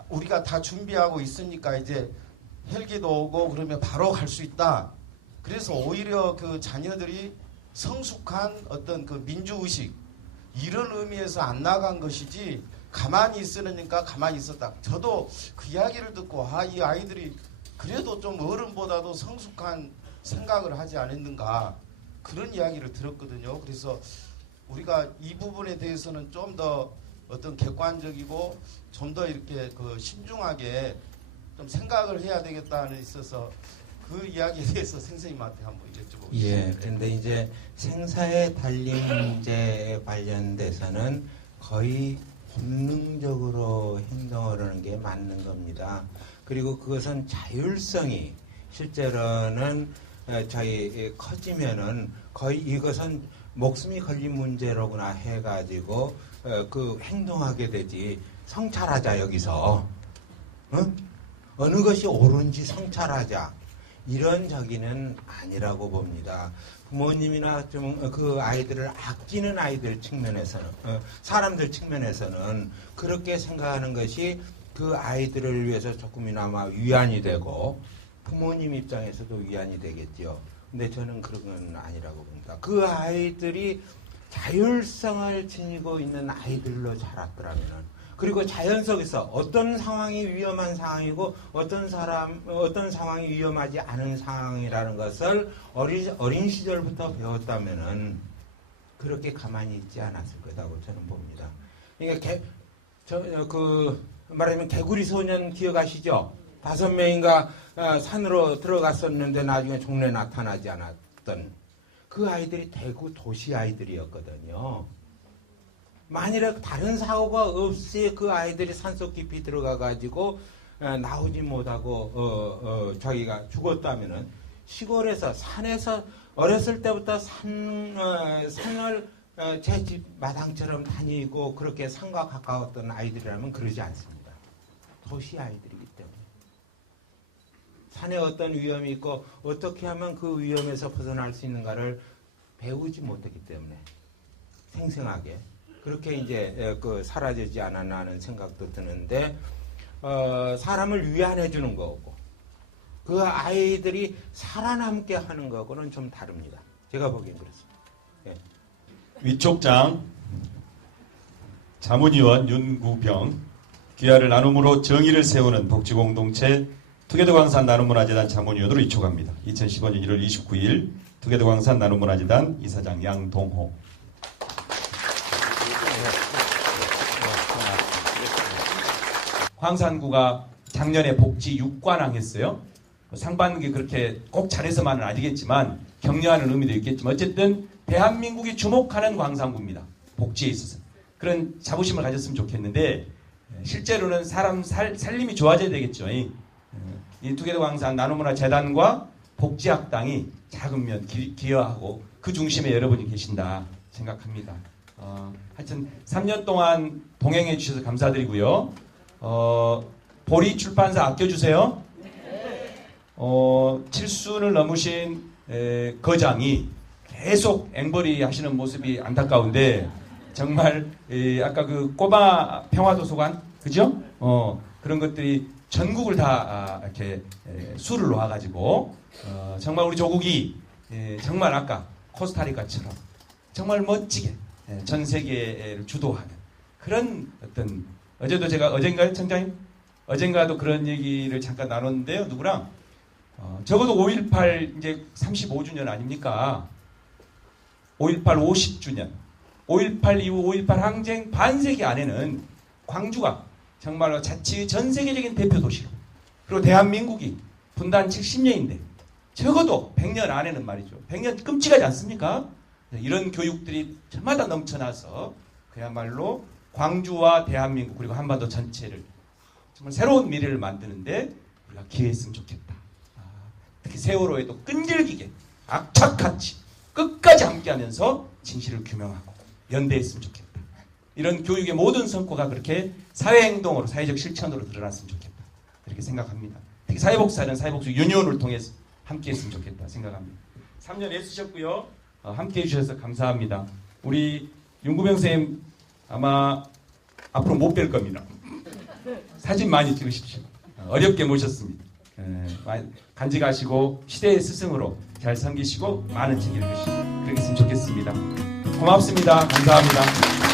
우리가 다 준비하고 있으니까 이제 헬기도 오고 그러면 바로 갈 수 있다. 그래서 오히려 그 자녀들이 성숙한 어떤 그 민주의식 이런 의미에서 안 나간 것이지 가만히 있으니까 가만히 있었다. 저도 그 이야기를 듣고 이 아이들이 그래도 좀 어른보다도 성숙한 생각을 하지 않았는가 그런 이야기를 들었거든요. 그래서 우리가 이 부분에 대해서는 좀 더 어떤 객관적이고 좀 더 이렇게 그 신중하게 좀 생각을 해야 되겠다는 데 있어서 그 이야기에 대해서 선생님한테 한번 여쭤보겠습니다. 예, 근데 이제 생사의 달리 문제에 관련돼서는 거의 본능적으로 행동을 하는 게 맞는 겁니다. 그리고 그것은 자율성이 실제로는 저희 커지면은 거의 이것은 목숨이 걸린 문제로구나 해가지고 그 행동하게 되지. 성찰하자 여기서. 응? 어느 것이 옳은지 성찰하자. 이런 저기는 아니라고 봅니다. 부모님이나 좀 그 아이들을 아끼는 아이들 측면에서는, 사람들 측면에서는 그렇게 생각하는 것이 그 아이들을 위해서 조금이나마 위안이 되고 부모님 입장에서도 위안이 되겠죠. 근데 저는 그런 건 아니라고 봅니다. 그 아이들이 자율성을 지니고 있는 아이들로 자랐더라면은, 그리고 자연 속에서 어떤 상황이 위험한 상황이고 어떤 상황이 위험하지 않은 상황이라는 것을 어린 시절부터 배웠다면은 그렇게 가만히 있지 않았을 거라고 저는 봅니다. 그러니까 말하자면 개구리 소년 기억하시죠? 5명인가 산으로 들어갔었는데 나중에 종래 나타나지 않았던 그 아이들이 대구 도시 아이들이었거든요. 만일에 다른 사고가 없이 그 아이들이 산속 깊이 들어가 가지고 나오지 못하고 자기가 죽었다면은, 시골에서 산에서 어렸을 때부터 산을 제 집 마당처럼 다니고 그렇게 산과 가까웠던 아이들이라면 그러지 않습니다. 도시 아이들이기 때문에 산에 어떤 위험이 있고 어떻게 하면 그 위험에서 벗어날 수 있는가를 배우지 못했기 때문에 생생하게 그렇게 이제 사라지지 않았나 하는 생각도 드는데, 사람을 위안해 주는 거고 그 아이들이 살아남게 하는 거하고는 좀 다릅니다. 제가 보기엔 그렇습니다. 예. 위촉 장 자문위원 윤구병, 귀하를 나눔으로 정의를 세우는 복지공동체 투게더 광산 나눔문화재단 자문위원으로 위촉합니다. 2015년 1월 29일 투게더 광산 나눔문화재단 이사장 양동호. 광산구가 작년에 복지 6관왕 했어요. 상 받는 게 그렇게 꼭 잘해서만은 아니겠지만 격려하는 의미도 있겠지만 어쨌든 대한민국이 주목하는 광산구입니다. 복지에 있어서. 그런 자부심을 가졌으면 좋겠는데 실제로는 사람 살림이 좋아져야 되겠죠. 이 투게더 광산 나눔문화재단과 복지학당이 작은 면 기여하고 그 중심에 여러분이 계신다 생각합니다. 하여튼 3년 동안 동행해 주셔서 감사드리고요. 보리 출판사 아껴주세요. 칠순을 넘으신 거장이 계속 앵벌이 하시는 모습이 안타까운데 정말 아까 그 꼬마 평화도서관 그죠? 그런 것들이 전국을 다 이렇게 수를 놓아가지고 정말 우리 조국이 정말 아까 코스타리카처럼 정말 멋지게 전 세계를 주도하는 그런 어떤, 어제도 제가 어젠가요 청장님? 어젠가도 그런 얘기를 잠깐 나눴는데요. 누구랑? 적어도 5.18 이제 35주년 아닙니까? 5.18 50주년. 5.18 이후 5.18 항쟁 반세기 안에는 광주가 정말로 자칫 전 세계적인 대표 도시로, 그리고 대한민국이 분단 70년인데 적어도 100년 안에는 말이죠. 100년 끔찍하지 않습니까? 이런 교육들이 저마다 넘쳐나서 그야말로 광주와 대한민국 그리고 한반도 전체를 정말 새로운 미래를 만드는데 우리가 기회했으면 좋겠다. 특히 세월호에도 끈질기게 악착같이 끝까지 함께하면서 진실을 규명하고 연대했으면 좋겠다. 이런 교육의 모든 성과가 그렇게 사회행동으로 사회적 실천으로 드러났으면 좋겠다. 그렇게 생각합니다. 특히 사회복사는 사회복수 유니온을 통해서 함께했으면 좋겠다 생각합니다. 3년 애쓰셨고요. 함께해 주셔서 감사합니다. 우리 윤구병 선생님 아마 앞으로 못 뵐 겁니다. 사진 많이 찍으십시오. 어렵게 모셨습니다. 간직하시고 시대의 스승으로 잘 섬기시고 많은 책 읽으시고 그렇게 했으면 좋겠습니다. 고맙습니다. 감사합니다.